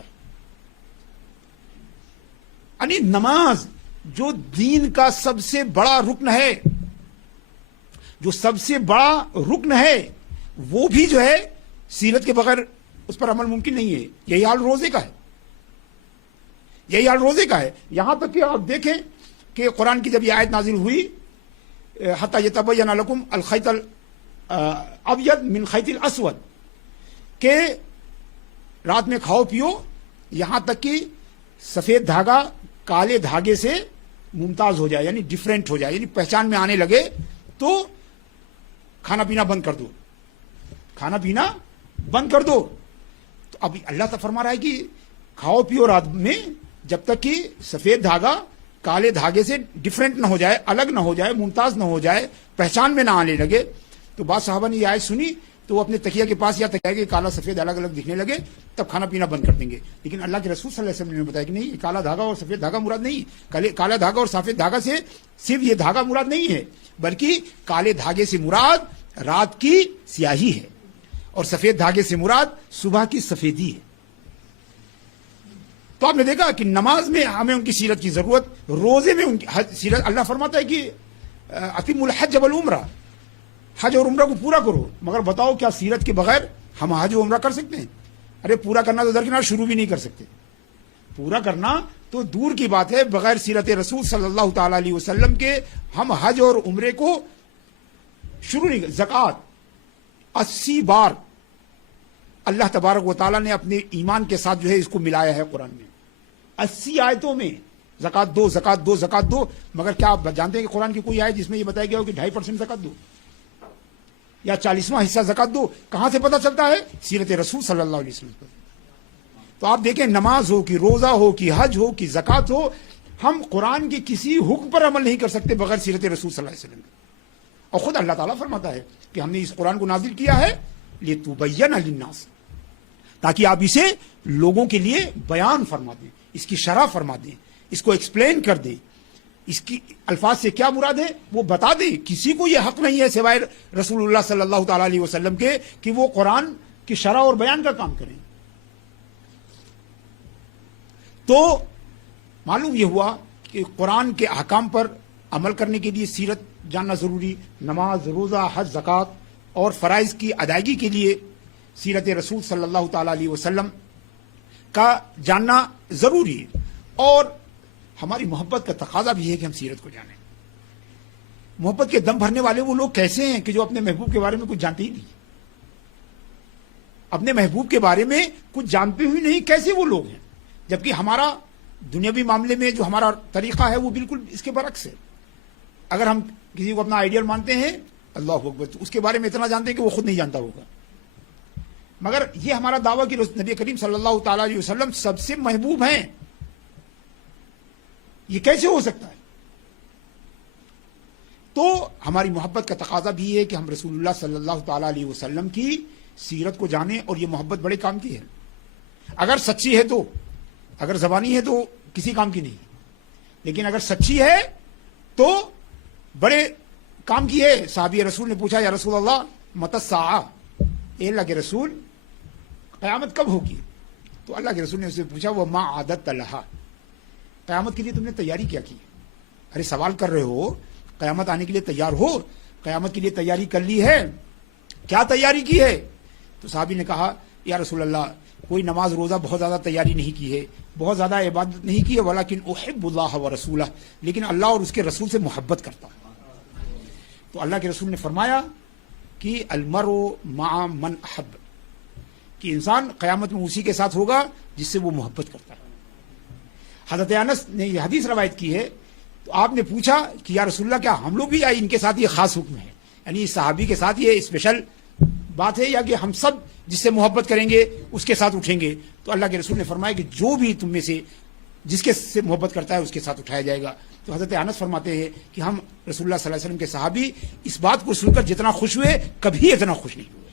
یعنی نماز جو دین کا سب سے بڑا رکن ہے, جو سب سے بڑا رکن ہے, وہ بھی جو ہے سیرت کے بغیر اس پر عمل ممکن نہیں ہے. یہی حال روزے کا ہے, یہی حال روزے کا ہے. یہاں تک کہ آپ دیکھیں کہ قرآن کی جب یہ آیت نازل ہوئی حتی یتبین لکم الخیط الابیض من خیط الاسود, کہ رات میں کھاؤ پیو یہاں تک کہ سفید دھاگا کالے دھاگے سے ممتاز ہو جائے, یعنی ڈفرینٹ ہو جائے, یعنی پہچان میں آنے لگے تو کھانا پینا بند کر دو, کھانا پینا بند کر دو. تو اب اللہ تعالیٰ فرما رہا ہے کہ کھاؤ پیو رات میں جب تک کہ سفید دھاگا کالے دھاگے سے ڈفرینٹ نہ ہو جائے, الگ نہ ہو جائے, ممتاز نہ ہو جائے, پہچان میں نہ آنے لگے. تو بعض صحابہ نے یہ آیت سنی تو وہ اپنے تکیہ کے پاس یا تکیہ کے کالا سفید الگ الگ دکھنے لگے, تب کھانا پینا بند کر دیں گے. لیکن اللہ کے رسول صلی اللہ علیہ وسلم نے بتایا کہ نہیں, یہ کالا دھاگا اور سفید دھاگا مراد نہیں. کالا دھاگا اور سفید دھاگا سے صرف یہ دھاگا مراد نہیں ہے, بلکہ کالے دھاگے سے مراد رات کی سیاہی ہے, اور سفید دھاگے سے مراد صبح کی سفیدی ہے. تو آپ نے دیکھا کہ نماز میں ہمیں ان کی سیرت کی ضرورت, روزے میں ان کی سیرت. اللہ فرماتا ہے کہ اتم الحج والعمرہ, حج اور عمرہ کو پورا کرو. مگر بتاؤ کیا سیرت کے بغیر ہم حج و عمرہ کر سکتے ہیں؟ ارے پورا کرنا تو درکنار, شروع بھی نہیں کر سکتے. پورا کرنا تو دور کی بات ہے, بغیر سیرت رسول صلی اللہ تعالی علیہ وسلم کے ہم حج اور عمرے کو شروع نہیں. زکوٰۃ 80 بار اللہ تبارک و تعالیٰ نے اپنے ایمان کے ساتھ جو ہے اس کو ملایا ہے قرآن میں. 80 آیتوں میں زکوٰۃ دو, زکوٰۃ دو, زکوٰۃ دو. مگر کیا آپ جانتے ہیں کہ قرآن کی کوئی آیت جس میں یہ بتایا گیا ہو کہ 2.5% زکوٰۃ دو یا 40واں حصہ زکوٰۃ دو؟ کہاں سے پتہ چلتا ہے؟ سیرت رسول صلی اللہ علیہ وسلم پر. تو آپ دیکھیں, نماز ہو کہ روزہ ہو کہ حج ہو کہ زکوٰۃ ہو, ہم قرآن کے کسی حکم پر عمل نہیں کر سکتے بغیر سیرت رسول صلی اللہ علیہ وسلم. اور خود اللہ تعالیٰ فرماتا ہے کہ ہم نے اس قرآن کو نازل کیا ہے لِتُبَيَّنَ لِلنَّاسِ, تاکہ آپ اسے لوگوں کے لیے بیان فرما دیں, اس کی شرح فرما دیں, اس کو ایکسپلین کر دیں, اس کی الفاظ سے کیا مراد ہے وہ بتا دیں. کسی کو یہ حق نہیں ہے سوائے رسول اللہ صلی اللہ تعالی علیہ وسلم کے کہ وہ قرآن کی شرح اور بیان کا کام کریں. تو معلوم یہ ہوا کہ قرآن کے احکام پر عمل کرنے کے لیے سیرت جاننا ضروری. نماز, روزہ, حج, زکوٰۃ اور فرائض کی ادائیگی کے لیے سیرت رسول صلی اللہ تعالی علیہ وسلم کا جاننا ضروری ہے، اور ہماری محبت کا تقاضا بھی ہے کہ ہم سیرت کو جانیں۔ محبت کے دم بھرنے والے وہ لوگ کیسے ہیں کہ جو اپنے محبوب کے بارے میں کچھ جانتے ہی نہیں، اپنے محبوب کے بارے میں کچھ جانتے ہوئے نہیں، کیسے وہ لوگ ہیں؟ جبکہ ہمارا دنیاوی معاملے میں جو ہمارا طریقہ ہے وہ بالکل اس کے برعکس ہے۔ اگر ہم کسی کو اپنا آئیڈیل مانتے ہیں، اللہ اکبر، تو اس کے بارے میں اتنا جانتے ہیں کہ وہ خود نہیں جانتا ہوگا۔ مگر یہ ہمارا دعویٰ کہ نبی کریم صلی اللہ تعالی علیہ وسلم سب سے محبوب ہیں، یہ کیسے ہو سکتا ہے؟ تو ہماری محبت کا تقاضا بھی ہے کہ ہم رسول اللہ صلی اللہ تعالی علیہ وسلم کی سیرت کو جانیں، اور یہ محبت بڑے کام کی ہے۔ اگر سچی ہے تو، اگر زبانی ہے تو کسی کام کی نہیں، لیکن اگر سچی ہے تو بڑے کام کی ہے۔ صحابی رسول نے پوچھا، یا رسول اللہ متی الساعہ، اے اللہ کے رسول قیامت کب ہوگی؟ تو اللہ کے رسول نے اسے پوچھا، وہ ما عادت لہا، قیامت کے لیے تم نے تیاری کیا کی؟ ارے سوال کر رہے ہو، قیامت آنے کے لیے تیار ہو، قیامت کے لیے تیاری کر لی ہے، کیا تیاری کی ہے؟ تو صحابی نے کہا، یا رسول اللہ کوئی نماز روزہ بہت زیادہ تیاری نہیں کی ہے، بہت زیادہ عبادت نہیں کی ہے، ولیکن احب اللہ و رسولہ، لیکن اللہ اور اس کے رسول سے محبت کرتا ہوں۔ تو اللہ کے رسول نے فرمایا کہ المرء مع من احب، کہ انسان قیامت میں اسی کے ساتھ ہوگا جس سے وہ محبت کرتا ہے۔ حضرت انس نے یہ حدیث روایت کی ہے، تو آپ نے پوچھا کہ یا رسول اللہ کیا ہم لوگ بھی، یا ان کے ساتھ یہ خاص حکم ہے، یعنی اس صحابی کے ساتھ یہ اسپیشل بات ہے، یا کہ ہم سب جس سے محبت کریں گے اس کے ساتھ اٹھیں گے؟ تو اللہ کے رسول نے فرمایا کہ جو بھی تم میں سے جس کے سے محبت کرتا ہے اس کے ساتھ اٹھایا جائے گا۔ تو حضرت انس فرماتے ہیں کہ ہم رسول اللہ صلی اللہ علیہ وسلم کے صحابی اس بات کو سن کر جتنا خوش ہوئے کبھی اتنا خوش نہیں ہوئے،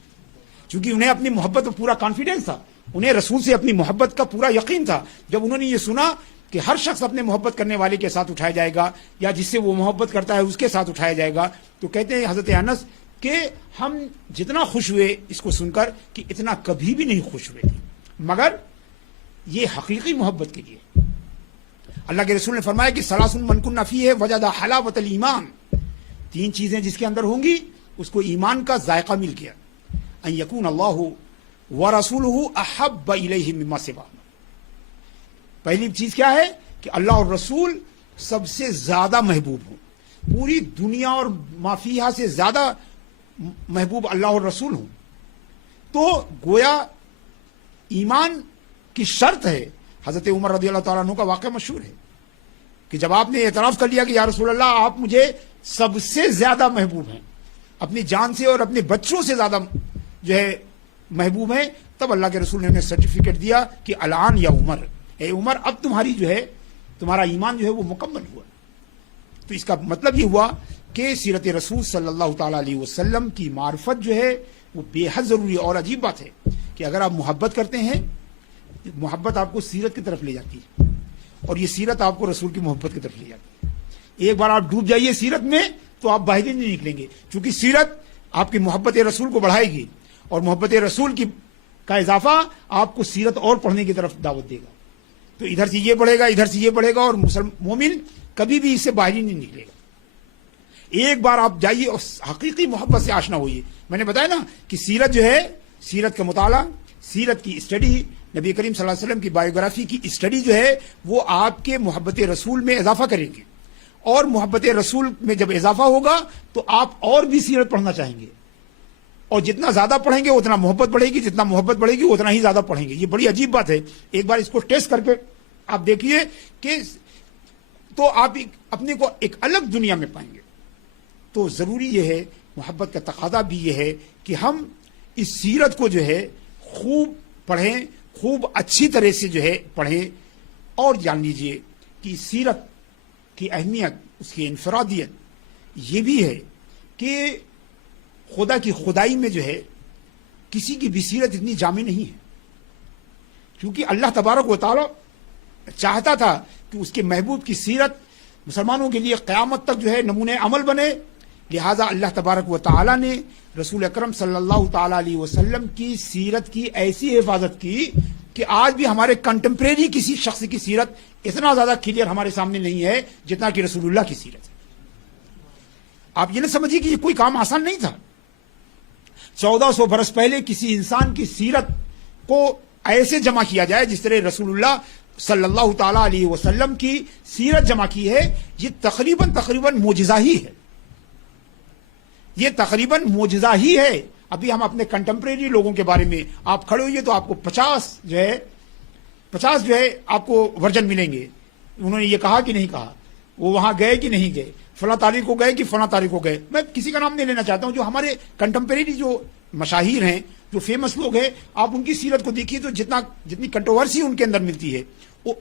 کیونکہ انہیں اپنی محبت پر پورا کانفیڈینس تھا، انہیں رسول سے اپنی محبت کا پورا یقین تھا۔ جب انہوں نے یہ سنا کہ ہر شخص اپنے محبت کرنے والے کے ساتھ اٹھایا جائے گا، یا جس سے وہ محبت کرتا ہے اس کے ساتھ اٹھایا جائے گا، تو کہتے ہیں حضرت انس کہ ہم جتنا خوش ہوئے اس کو سن کر کہ اتنا کبھی بھی نہیں خوش ہوئے تھے، مگر یہ حقیقی محبت کے لیے۔ اللہ کے رسول نے فرمایا کہ ثلاث من کن فیہ وجد حلاوۃ الایمان، تین چیزیں جس کے اندر ہوں گی اس کو ایمان کا ذائقہ مل گیا۔ ان یکون اللہ ورسولہ احب الیہ مما سواہ، پہلی چیز کیا ہے کہ اللہ اور رسول سب سے زیادہ محبوب ہوں، پوری دنیا اور ما فیہا سے زیادہ محبوب اللہ اور رسول ہوں۔ تو گویا ایمان کی شرط ہے۔ حضرت عمر رضی اللہ تعالیٰ عنہ کا واقعہ مشہور ہے کہ جب آپ نے اعتراف کر لیا کہ یا رسول اللہ آپ مجھے سب سے زیادہ محبوب ہیں، اپنی جان سے اور اپنے بچوں سے زیادہ جو ہے محبوب ہیں، تب اللہ کے رسول نے انہیں سرٹیفکیٹ دیا کہ الان یا عمر، اے عمر اب تمہاری جو ہے تمہارا ایمان جو ہے وہ مکمل ہوا۔ تو اس کا مطلب یہ ہوا کہ سیرت رسول صلی اللہ تعالیٰ علیہ وسلم کی معرفت جو ہے وہ بے حد ضروری ہے۔ اور عجیب بات ہے کہ اگر آپ محبت کرتے ہیں، محبت آپ کو سیرت کی طرف لے جاتی ہے، اور یہ سیرت آپ کو رسول کی محبت کی طرف لے جاتی ہے۔ ایک بار آپ ڈوب جائیے سیرت میں تو آپ باہر نہیں نکلیں گے، کیونکہ سیرت آپ کی محبت رسول کو بڑھائے گی، اور محبت رسول کی کا اضافہ آپ کو سیرت اور پڑھنے کی طرف دعوت دے گا۔ تو ادھر سے یہ بڑھے گا، ادھر سے یہ بڑھے گا، اور مومن کبھی بھی اس سے باہر ہی نہیں نکلے گا۔ ایک بار آپ جائیے اور حقیقی محبت سے آشنا ہوئیے۔ میں نے بتایا نا کہ سیرت جو ہے، سیرت کا مطالعہ، سیرت کی اسٹڈی، نبی کریم صلی اللہ علیہ وسلم کی بایوگرافی کی اسٹڈی جو ہے وہ آپ کے محبت رسول میں اضافہ کریں گے، اور محبت رسول میں جب اضافہ ہوگا تو آپ اور بھی سیرت پڑھنا چاہیں گے، اور جتنا زیادہ پڑھیں گے اتنا محبت بڑھے گی، جتنا محبت بڑھے گی اتنا ہی زیادہ پڑھیں گے۔ یہ بڑی عجیب بات ہے، ایک بار اس کو ٹیسٹ کر کے آپ دیکھیے کہ تو آپ اپنے کو ایک الگ دنیا میں پائیں گے۔ تو ضروری یہ ہے، محبت کا تقاضا بھی یہ ہے کہ ہم اس سیرت کو جو ہے خوب پڑھیں، خوب اچھی طرح سے جو ہے پڑھیں، اور جان لیجئے کہ سیرت کی اہمیت، اس کی انفرادیت یہ بھی ہے کہ خدا کی خدائی میں جو ہے کسی کی بھی سیرت اتنی جامع نہیں ہے، کیونکہ اللہ تبارک و تعالی چاہتا تھا کہ اس کے محبوب کی سیرت مسلمانوں کے لیے قیامت تک جو ہے نمونہ عمل بنے، لہٰذا اللہ تبارک و تعالی نے رسول اکرم صلی اللہ تعالی علیہ وسلم کی سیرت کی ایسی حفاظت کی کہ آج بھی ہمارے کنٹمپریری کسی شخص کی سیرت اتنا زیادہ کلیئر ہمارے سامنے نہیں ہے جتنا کہ رسول اللہ کی سیرت ہے۔ آپ یہ نہ سمجھیے کہ یہ کوئی کام آسان نہیں تھا۔ 1400 برس پہلے کسی انسان کی سیرت کو ایسے جمع کیا جائے جس طرح رسول اللہ صلی اللہ تعالی علیہ وسلم کی سیرت جمع کی ہے، یہ تقریباً معجزہ ہی ہے، یہ تقریباً معجزہ ہی ہے۔ ابھی ہم اپنے کنٹمپریری لوگوں کے بارے میں آپ کھڑے ہوئے تو آپ کو 50 جو ہے آپ کو ورژن ملیں گے، انہوں نے یہ کہا کہ نہیں کہا، وہ وہاں گئے کہ نہیں گئے، فلاں تاریخ کو گئے کہ فلاں تاریخ کو گئے۔ میں کسی کا نام نہیں لینا چاہتا ہوں، جو ہمارے کنٹمپریری جو مشاہیر ہیں، جو فیمس لوگ ہیں، آپ ان کی سیرت کو دیکھیے تو جتنی کنٹروورسی ان کے اندر ملتی ہے، وہ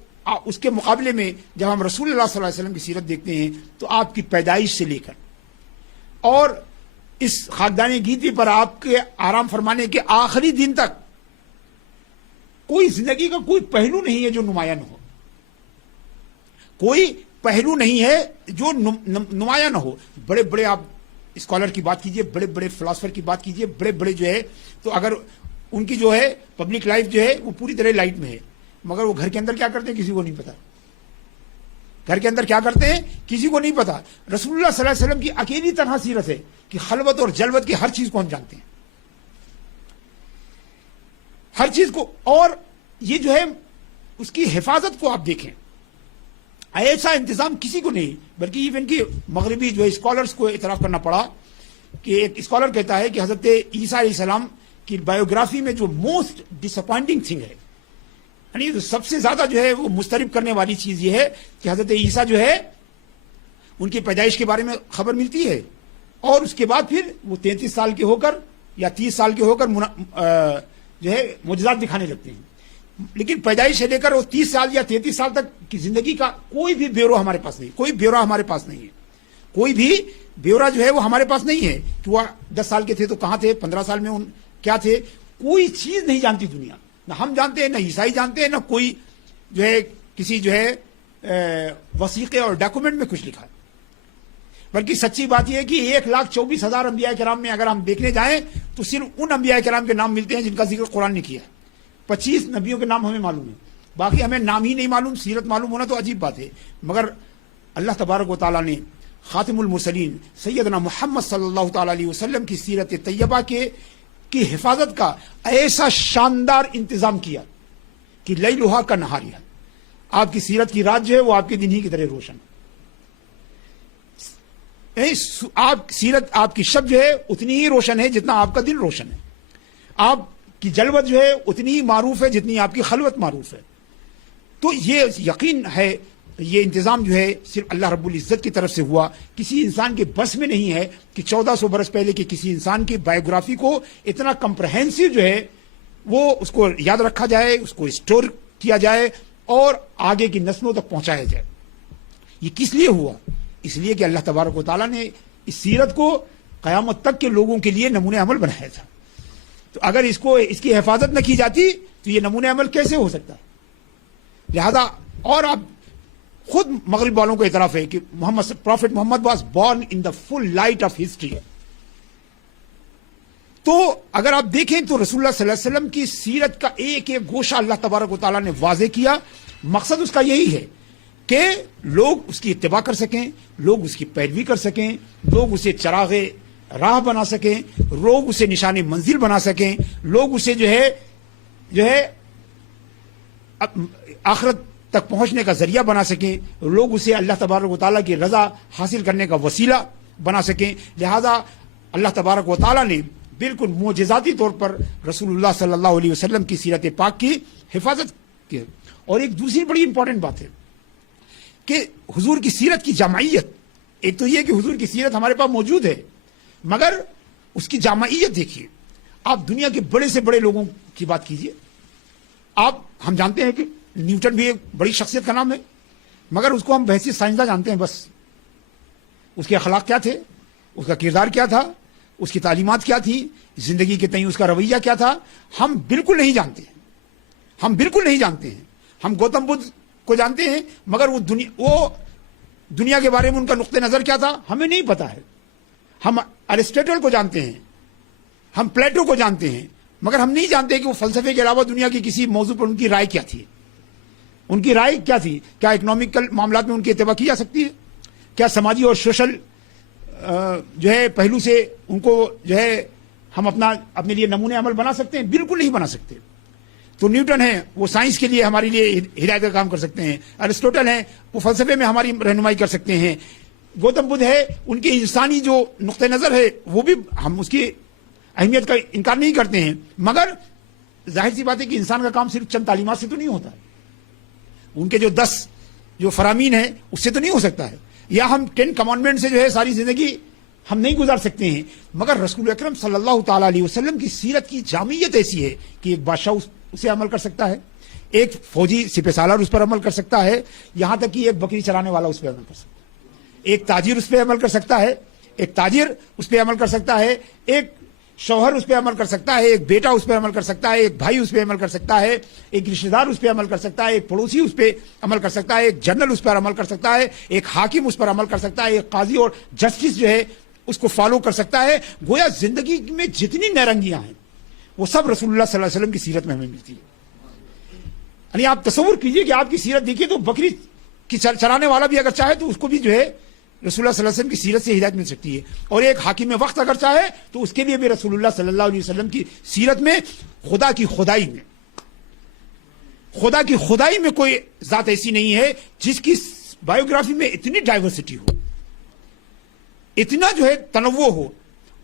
اس کے مقابلے میں جب ہم رسول اللہ صلی اللہ علیہ وسلم کی سیرت دیکھتے ہیں تو آپ کی پیدائش سے لے کر اور اس خاکدانی گیتی پر آپ کے آرام فرمانے کے آخری دن تک کوئی زندگی کا کوئی پہلو نہیں ہے جو نمایاں نہ ہو، کوئی پہلو نہیں ہے جو نمایاں نہ ہو۔ بڑے بڑے آپ اسکالر کی بات کیجئے، بڑے بڑے فلاسفر کی بات کیجئے، بڑے بڑے جو ہے تو اگر ان کی جو ہے پبلک لائف جو ہے وہ پوری طرح لائٹ میں ہے، مگر وہ گھر کے اندر کیا کرتے ہیں کسی کو نہیں پتا، گھر کے اندر کیا کرتے ہیں کسی کو نہیں پتا۔ رسول اللہ صلی اللہ علیہ وسلم کی اکیلی تنہا سیرت ہے کہ خلوت اور جلوت کی ہر چیز کو ہم جانتے ہیں، ہر چیز کو، اور یہ جو ہے اس کی حفاظت کو آپ دیکھیں، ایسا انتظام کسی کو نہیں، بلکہ ایون کہ مغربی جو اسکالرز کو اعتراف کرنا پڑا کہ ایک اسکالر کہتا ہے کہ حضرت عیسیٰ علیہ السلام کی بایوگرافی میں جو موسٹ ڈس اپوائنٹنگ تھنگ ہے، یعنی سب سے زیادہ جو ہے وہ مضطرب کرنے والی چیز یہ ہے کہ حضرت عیسیٰ جو ہے ان کی پیدائش کے بارے میں خبر ملتی ہے اور اس کے بعد پھر وہ 33 سال کے ہو کر یا 30 سال کے ہو کر جو ہے معجزات دکھانے لگتے ہیں، لیکن پیدائش سے لے کر وہ 30 سال یا 33 سال تک کی زندگی کا کوئی بھی بیورو ہمارے پاس نہیں، کوئی بیورا ہمارے پاس نہیں ہے، کوئی بھی بیورا جو ہے وہ ہمارے پاس نہیں ہے کہ وہ 10 سال کے تھے تو کہاں تھے، 15 سال میں ان کیا تھے، کوئی چیز نہیں جانتی دنیا، نہ ہم جانتے ہیں، نہ عیسائی جانتے ہیں، نہ کوئی جو ہے کسی جو ہے وثیقے اور ڈاکومنٹ میں کچھ لکھا ہے۔ بلکہ سچی بات یہ ہے کہ 1,24,000 انبیاء کرام میں اگر ہم دیکھنے جائیں تو صرف ان انبیاء کرام کے نام ملتے ہیں جن کا ذکر قرآن نے کیا ہے۔ 25 نبیوں کے نام ہمیں معلوم ہے، باقی ہمیں نام ہی نہیں معلوم، سیرت معلوم ہونا تو عجیب بات ہے، مگر اللہ تبارک و تعالیٰ نے خاتم المرسلین سیدنا محمد صلی اللہ تعالیٰ علیہ وسلم کی سیرت طیبہ کی حفاظت کا ایسا شاندار انتظام کیا کہ لیلھا کا نہاریہ، آپ کی سیرت کی رات جو ہے وہ آپ کے دن ہی کی طرح روشن ہے، سیرت آپ کی شب جو ہے اتنی ہی روشن ہے جتنا آپ کا دن روشن ہے، آپ کی جلوت جو ہے اتنی ہی معروف ہے جتنی آپ کی خلوت معروف ہے۔ تو یہ یقین ہے، یہ انتظام جو ہے صرف اللہ رب العزت کی طرف سے ہوا، کسی انسان کے بس میں نہیں ہے کہ 1400 برس پہلے کے کسی انسان کی بایوگرافی کو اتنا کمپریہنسو جو ہے وہ اس کو یاد رکھا جائے، اس کو اسٹور کیا جائے اور آگے کی نسلوں تک پہنچایا جائے۔ یہ کس لیے ہوا؟ اس لیے کہ اللہ تبارک و تعالیٰ نے اس سیرت کو قیامت تک کے لوگوں کے لیے نمونہ عمل بنایا تھا، تو اگر اس کی حفاظت نہ کی جاتی تو یہ نمونہ عمل کیسے ہو سکتا؟ لہذا اور اب خود مغرب والوں کو اعتراف ہے کہ prophet Muhammad was born in the full light of history. تو اگر آپ دیکھیں تو رسول اللہ صلی اللہ علیہ وسلم کی سیرت کا ایک ایک گوشہ اللہ تبارک و تعالیٰ نے واضح کیا، مقصد اس کا یہی ہے کہ لوگ اس کی اتباع کر سکیں، لوگ اس کی پیروی کر سکیں، لوگ اسے چراغ راہ بنا سکیں، لوگ اسے نشان منزل بنا سکیں، لوگ اسے جو ہے آخرت تک پہنچنے کا ذریعہ بنا سکیں، لوگ اسے اللہ تبارک و تعالیٰ کی رضا حاصل کرنے کا وسیلہ بنا سکیں۔ لہذا اللہ تبارک و تعالیٰ نے بالکل معجزاتی طور پر رسول اللہ صلی اللہ علیہ وسلم کی سیرت پاک کی حفاظت کی۔ اور ایک دوسری بڑی امپورٹنٹ بات ہے کہ حضور کی سیرت کی جامعیت، ایک تو یہ کہ حضور کی سیرت ہمارے پاس موجود ہے، مگر اس کی جامعیت دیکھیے، آپ دنیا کے بڑے سے بڑے لوگوں کی بات کیجئے، ہم جانتے ہیں کہ نیوٹن بھی ایک بڑی شخصیت کا نام ہے، مگر اس کو ہم بحیثیت سائنسداں جانتے ہیں، بس اس کے اخلاق کیا تھے، اس کا کردار کیا تھا، اس کی تعلیمات کیا تھی، زندگی کے تئیں اس کا رویہ کیا تھا، ہم بالکل نہیں جانتے ہیں، ہم بالکل نہیں جانتے ہیں۔ ہم گوتم بدھ کو جانتے ہیں، مگر وہ دنیا کے بارے میں ان کا نقطہ نظر کیا تھا ہمیں نہیں پتا ہے۔ ہم ارسطاٹل کو جانتے ہیں، ہم پلیٹو کو جانتے ہیں، مگر ہم نہیں جانتے کہ وہ فلسفے کے علاوہ دنیا کے کسی موضوع پر ان کی رائے کیا تھی، ان کی رائے کیا تھی، کیا اکنامکل معاملات میں ان کی اتباع کی جا سکتی ہے، کیا سماجی اور سوشل جو ہے پہلو سے ان کو جو ہے ہم اپنے لیے نمونہ عمل بنا سکتے ہیں؟ بالکل نہیں بنا سکتے۔ تو نیوٹن ہیں وہ سائنس کے لیے ہمارے لیے ہدایت کا کام کر سکتے ہیں، ارسطوٹل ہیں وہ فلسفے میں ہماری رہنمائی کر سکتے ہیں، گوتم بدھ ہے ان کے انسانی جو نقطہ نظر ہے وہ بھی ہم اس کی اہمیت کا انکار نہیں کرتے ہیں، مگر ظاہر سی بات ہے کہ انسان کا کام صرف چند تعلیمات سے تو نہیں ہوتا ہے، ان کے جو 10 جو فرامین ہیں اس سے تو نہیں ہو سکتا ہے، یا ہم 10 کمانڈمنٹ سے جو ہے ساری زندگی ہم نہیں گزار سکتے ہیں، مگر رسول اکرم صلی اللہ تعالی علیہ وسلم کی سیرت کی جامعیت ایسی ہے کہ ایک بادشاہ اسے عمل کر سکتا ہے، ایک فوجی سپہ سالار اس پر عمل کر سکتا ہے، یہاں تک کہ ایک بکری چرانے والا اس پہ عمل کر سکتا ہے، ایک تاجر اس پہ عمل کر سکتا ہے، ایک تاجر اس پہ عمل کر سکتا ہے، ایک شوہر اس پہ عمل کر سکتا ہے، ایک بیٹا اس پہ عمل کر سکتا ہے، ایک بھائی اس پہ عمل کر سکتا ہے، ایک رشتہ دار اس پہ عمل کر سکتا ہے، ایک پڑوسی اس پہ عمل کر سکتا ہے، ایک جنرل اس پر عمل کر سکتا ہے، ایک حاکم اس پر عمل کر سکتا ہے، ایک قاضی اور جسٹس جو ہے اس کو فالو کر سکتا ہے۔ گویا زندگی میں جتنی نرنگیاں ہیں وہ سب رسول اللہ صلی اللہ علیہ وسلم کی سیرت میں ہمیں ملتی ہے۔ یعنی آپ تصور کیجئے کہ آپ کی سیرت دیکھیے تو بکری کی چرانے والا بھی اگر چاہے تو اس کو بھی جو ہے رسول اللہ صلی اللہ علیہ وسلم کی سیرت سے ہدایت مل سکتی ہے، اور ایک حاکم وقت اگر چاہے تو اس کے لیے بھی رسول اللہ صلی اللہ علیہ وسلم کی سیرت میں خدا کی خدائی میں کوئی ذات ایسی نہیں ہے جس کی بایوگرافی میں اتنی ڈائیورسٹی ہو، اتنا جو ہے تنوع ہو،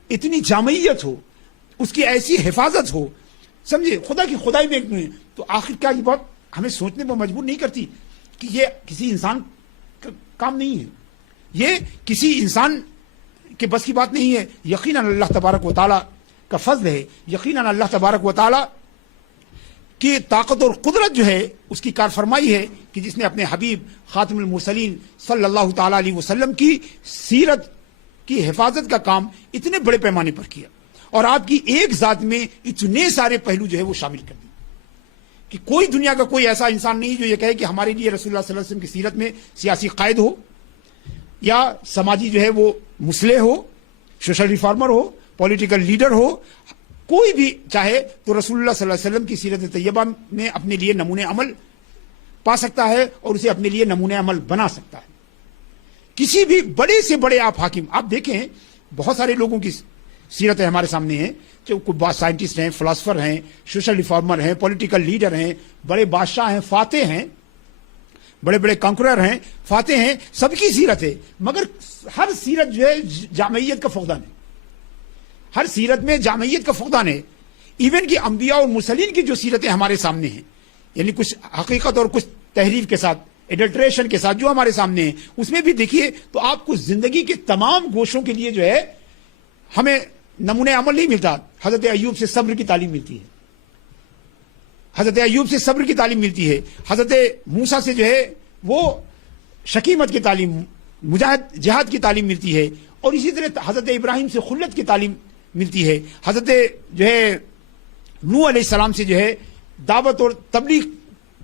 اتنی جامعیت ہو، اس کی ایسی حفاظت ہو، سمجھے خدا کی خدائی میں ایک نہیں۔ تو آخر کیا یہ بات ہمیں سوچنے پر مجبور نہیں کرتی کہ یہ کسی انسان کا کام نہیں ہے، یہ کسی انسان کے بس کی بات نہیں ہے، یقیناً اللہ تبارک و تعالیٰ کا فضل ہے، یقیناً اللہ تبارک و تعالیٰ کی طاقت اور قدرت جو ہے اس کی کار فرمائی ہے کہ جس نے اپنے حبیب خاتم المرسلین صلی اللہ تعالیٰ علیہ وسلم کی سیرت کی حفاظت کا کام اتنے بڑے پیمانے پر کیا، اور آپ کی ایک ذات میں اتنے سارے پہلو جو ہے وہ شامل کر دیے کہ کوئی دنیا کا کوئی ایسا انسان نہیں جو یہ کہے کہ ہمارے لیے رسول اللہ صلی اللہ علیہ وسلم کی سیرت میں سیاسی قائد ہو یا سماجی جو ہے وہ مصلح ہو، سوشل ریفارمر ہو، پولیٹیکل لیڈر ہو، کوئی بھی چاہے تو رسول اللہ صلی اللہ علیہ وسلم کی سیرت طیبہ میں اپنے لیے نمونہ عمل پا سکتا ہے اور اسے اپنے لیے نمونہ عمل بنا سکتا ہے۔ کسی بھی بڑے سے بڑے آپ حاکم آپ دیکھیں، بہت سارے لوگوں کی سیرتیں ہمارے سامنے ہیں، جو کوئی سائنٹسٹ ہیں، فلاسفر ہیں، سوشل ریفارمر ہیں، پولیٹیکل لیڈر ہیں، بڑے بادشاہ ہیں، فاتح ہیں، بڑے بڑے کنکرر ہیں، فاتح ہیں، سب کی سیرت ہے، مگر ہر سیرت جو ہے جامعیت کا فقدان ہے، ہر سیرت میں جامعیت کا فقدان ہے۔ ایون کہ انبیاء اور مرسلین کی جو سیرتیں ہمارے سامنے ہیں، یعنی کچھ حقیقت اور کچھ تحریف کے ساتھ، ایڈلٹریشن کے ساتھ جو ہمارے سامنے ہیں، اس میں بھی دیکھیے تو آپ کو زندگی کے تمام گوشوں کے لیے جو ہے ہمیں نمونہ عمل نہیں ملتا۔ حضرت ایوب سے صبر کی تعلیم ملتی ہے، حضرت ایوب سے صبر کی تعلیم ملتی ہے، حضرت موسیٰ سے جو ہے وہ شکیمت کی تعلیم، جہاد کی تعلیم ملتی ہے، اور اسی طرح حضرت ابراہیم سے خلت کی تعلیم ملتی ہے، حضرت جو ہے نوح علیہ السلام سے جو ہے دعوت اور تبلیغ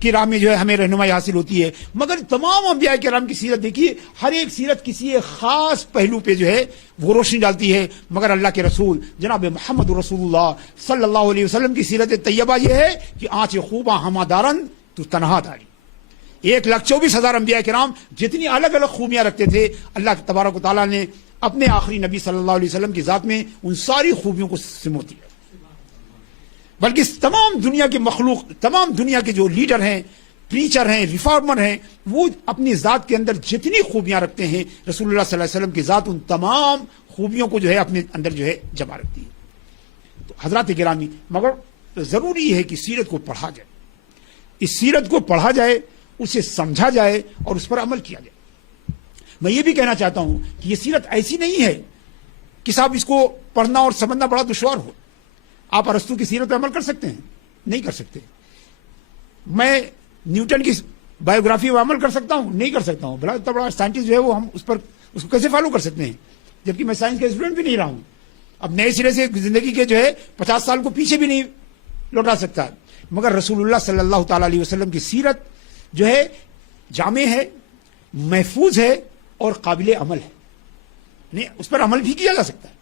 کی راہ میں جو ہے ہمیں رہنمائی حاصل ہوتی ہے۔ مگر تمام انبیاء کرام کی سیرت دیکھیے، ہر ایک سیرت کسی ایک خاص پہلو پہ جو ہے وہ روشنی ڈالتی ہے، مگر اللہ کے رسول جناب محمد رسول اللہ صلی اللہ علیہ وسلم کی سیرت طیبہ یہ ہے کہ آنچ خوباں ہما دارن تو تنہا داری۔ 1,24,000 انبیاء کرام جتنی الگ الگ خوبیاں رکھتے تھے، اللہ تبارک و تعالیٰ نے اپنے آخری نبی صلی اللہ علیہ وسلم کی ذات میں ان ساری خوبیوں کو سمو دیا، بلکہ تمام دنیا کے مخلوق، تمام دنیا کے جو لیڈر ہیں، پریچر ہیں، ریفارمر ہیں، وہ اپنی ذات کے اندر جتنی خوبیاں رکھتے ہیں، رسول اللہ صلی اللہ علیہ وسلم کی ذات ان تمام خوبیوں کو جو ہے اپنے اندر جو ہے جمع رکھتی ہے۔ تو حضرات گرامی، مگر ضروری ہے کہ سیرت کو پڑھا جائے، اس سیرت کو پڑھا جائے، اسے سمجھا جائے اور اس پر عمل کیا جائے۔ میں یہ بھی کہنا چاہتا ہوں کہ یہ سیرت ایسی نہیں ہے کہ صاحب اس کو پڑھنا اور سمجھنا بڑا دشوار ہو۔ آپ ارسطو کی سیرت پہ عمل کر سکتے ہیں؟ نہیں کر سکتے۔ میں نیوٹن کی بایوگرافی پہ عمل کر سکتا ہوں؟ نہیں کر سکتا ہوں۔ بڑا سائنٹسٹ جو ہے وہ ہم اس کو کیسے فالو کر سکتے ہیں، جبکہ میں سائنس کا اسٹوڈنٹ بھی نہیں رہا ہوں۔ اب نئے سرے سے زندگی کے جو ہے 50 سال کو پیچھے بھی نہیں لوٹا سکتا، مگر رسول اللہ صلی اللہ تعالی علیہ وسلم کی سیرت جو ہے جامع ہے، محفوظ ہے اور قابل عمل ہے، نہیں اس پر عمل بھی کیا جا سکتا ہے۔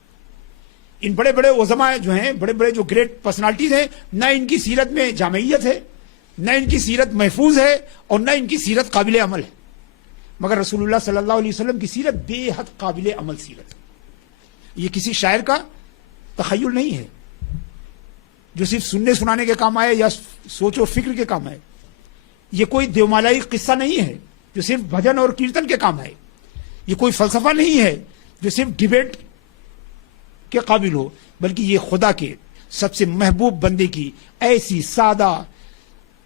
ان بڑے بڑے عظماء جو ہیں، بڑے بڑے جو گریٹ پرسنالٹیز ہیں، نہ ان کی سیرت میں جامعیت ہے، نہ ان کی سیرت محفوظ ہے، اور نہ ان کی سیرت قابل عمل ہے، مگر رسول اللہ صلی اللہ علیہ وسلم کی سیرت بے حد قابل عمل سیرت ہے۔ یہ کسی شاعر کا تخیل نہیں ہے جو صرف سننے سنانے کے کام آئے یا سوچ و فکر کے کام ہے. یہ کوئی دیومالائی قصہ نہیں ہے جو صرف بھجن اور کیرتن کے کام ہے. یہ کوئی فلسفہ نہیں ہے جو صرف ڈیبیٹ کے قابل ہو, بلکہ یہ خدا کے سب سے محبوب بندے کی ایسی سادہ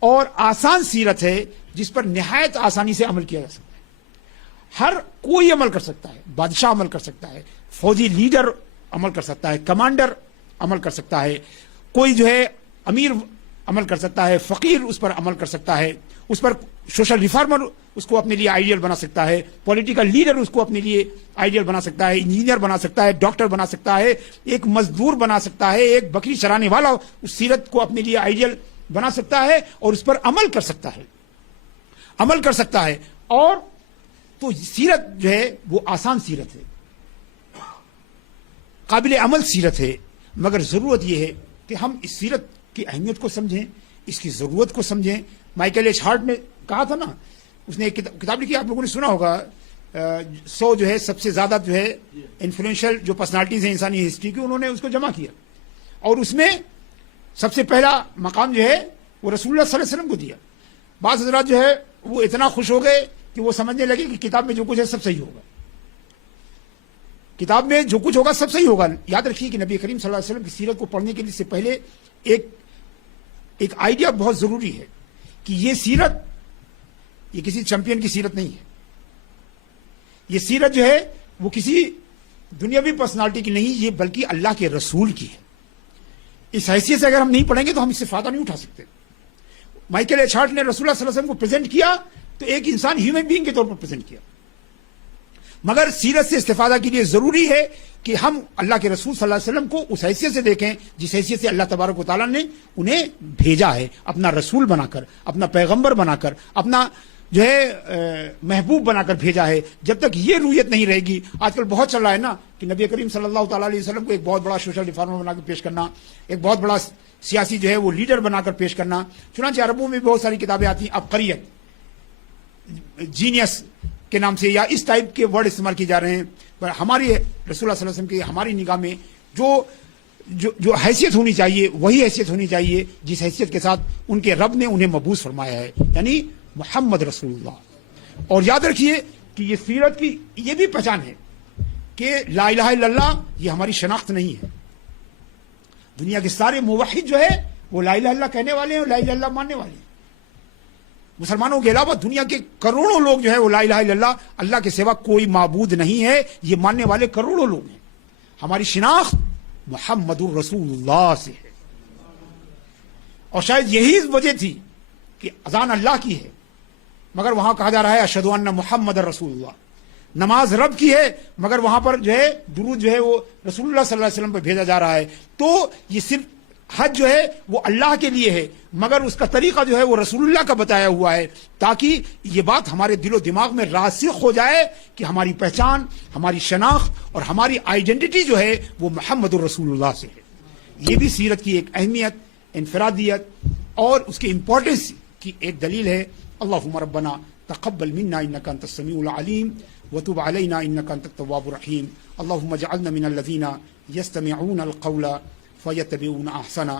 اور آسان سیرت ہے جس پر نہایت آسانی سے عمل کیا جا سکتا ہے. ہر کوئی عمل کر سکتا ہے. بادشاہ عمل کر سکتا ہے, فوجی لیڈر عمل کر سکتا ہے, کمانڈر عمل کر سکتا ہے, کوئی جو ہے امیر عمل کر سکتا ہے, فقیر اس پر عمل کر سکتا ہے, اس پر سوشل ریفارمر اس کو اپنے لیے آئیڈیل بنا سکتا ہے, پولیٹیکل لیڈر اس کو اپنے لیے آئیڈیل بنا سکتا ہے, انجینئر بنا سکتا ہے, ڈاکٹر بنا سکتا ہے, ایک مزدور بنا سکتا ہے, ایک بکری چرانے والا اس سیرت کو اپنے لیے آئیڈیل بنا سکتا ہے اور اس پر عمل کر سکتا ہے. اور تو سیرت جو ہے وہ آسان سیرت ہے, قابل عمل سیرت ہے, مگر ضرورت یہ ہے کہ ہم اس سیرت کی اہمیت کو سمجھیں, اس کی ضرورت کو سمجھیں. مائیکل ایچ ہارٹ نے کہا تھا نا, اس نے ایک کتاب لکھی, آپ لوگوں نے سنا ہوگا, 100 جو ہے سب سے زیادہ جو ہے انفلوئنشل جو پرسنالٹیز ہیں انسانی ہسٹری کی, انہوں نے اس کو جمع کیا اور اس میں سب سے پہلا مقام جو ہے وہ رسول اللہ صلی اللہ علیہ وسلم کو دیا. بعض حضرات جو ہے وہ اتنا خوش ہو گئے کہ وہ سمجھنے لگے کہ کتاب میں جو کچھ ہے سب صحیح ہوگا, کتاب میں جو کچھ ہوگا سب صحیح ہوگا. یاد رکھیے کہ نبی کریم صلی اللہ علیہ وسلم کی سیرت کو پڑھنے کے لیے سے پہلے ایک آئیڈیا بہت ضروری ہے کہ یہ سیرت یہ کسی چیمپئن کی سیرت نہیں ہے. یہ سیرت جو ہے وہ کسی دنیاوی پرسنالٹی کی نہیں, یہ بلکہ اللہ کے رسول کی ہے. اس حیثیت سے اگر ہم نہیں پڑھیں گے تو ہم اس سے فائدہ نہیں اٹھا سکتے. مائیکل ایچ ہارٹ نے رسول اللہ صلی اللہ علیہ وسلم کو پریزنٹ کیا تو ایک انسان ہیومن بینگ کے طور پر پریزنٹ کیا, مگر سیرت سے استفادہ کے لیے ضروری ہے کہ ہم اللہ کے رسول صلی اللہ علیہ وسلم کو اس حیثیت سے دیکھیں جس حیثیت سے اللہ تبارک و تعالیٰ نے انہیں بھیجا ہے, اپنا رسول بنا کر, اپنا پیغمبر بنا کر, اپنا جو ہے محبوب بنا کر بھیجا ہے. جب تک یہ رویت نہیں رہے گی, آج کل بہت چل رہا ہے نا کہ نبی کریم صلی اللہ تعالیٰ علیہ وسلم کو ایک بہت بڑا سوشل ریفارمر بنا کر پیش کرنا, ایک بہت بڑا سیاسی جو ہے وہ لیڈر بنا کر پیش کرنا. چنانچہ عربوں میں بہت ساری کتابیں آتی ہیں, عبقریت, جینیس کے نام سے یا اس ٹائپ کے ورڈ استعمال کیے جا رہے ہیں. پر ہماری رسول اللہ صلی اللہ علیہ وسلم کی ہماری نگاہ میں جو حیثیت ہونی چاہیے وہی حیثیت ہونی چاہیے جس حیثیت کے ساتھ ان کے رب نے انہیں مبعوث فرمایا ہے, یعنی محمد رسول اللہ. اور یاد رکھیے کہ یہ سیرت کی یہ بھی پہچان ہے کہ لا الہ الا اللہ یہ ہماری شناخت نہیں ہے. دنیا کے سارے موحد جو ہے وہ لا الہ الا اللہ کہنے والے ہیں اور لا الہ الا اللہ ماننے والے ہیں. مسلمانوں کے علاوہ دنیا کے کروڑوں لوگ جو ہے وہ لا الہ الا اللہ, اللہ کے سوا کوئی معبود نہیں ہے, یہ ماننے والے کروڑوں لوگ ہیں. ہماری شناخت محمد الرسول اللہ سے ہے, اور شاید یہی وجہ تھی کہ اذان اللہ کی ہے مگر وہاں کہا جا رہا ہے اشہدو ان محمد رسول اللہ. نماز رب کی ہے مگر وہاں پر جو ہے درود جو ہے وہ رسول اللہ صلی اللہ علیہ وسلم پہ بھیجا جا رہا ہے. تو یہ صرف حج جو ہے وہ اللہ کے لیے ہے مگر اس کا طریقہ جو ہے وہ رسول اللہ کا بتایا ہوا ہے, تاکہ یہ بات ہمارے دل و دماغ میں راسخ ہو جائے کہ ہماری پہچان, ہماری شناخت اور ہماری آئیڈینٹی جو ہے وہ محمد الرسول اللہ سے ہے. یہ بھی سیرت کی ایک اہمیت, انفرادیت اور اس کی امپورٹنس کی ایک دلیل ہے. اللہم ربنا تقبل منا انک انت السمیع العلیم وتب علینا انک انت التواب الرحیم. اللہم اجعلنا من الذین یستمعون القول فیتبعون احسنہ.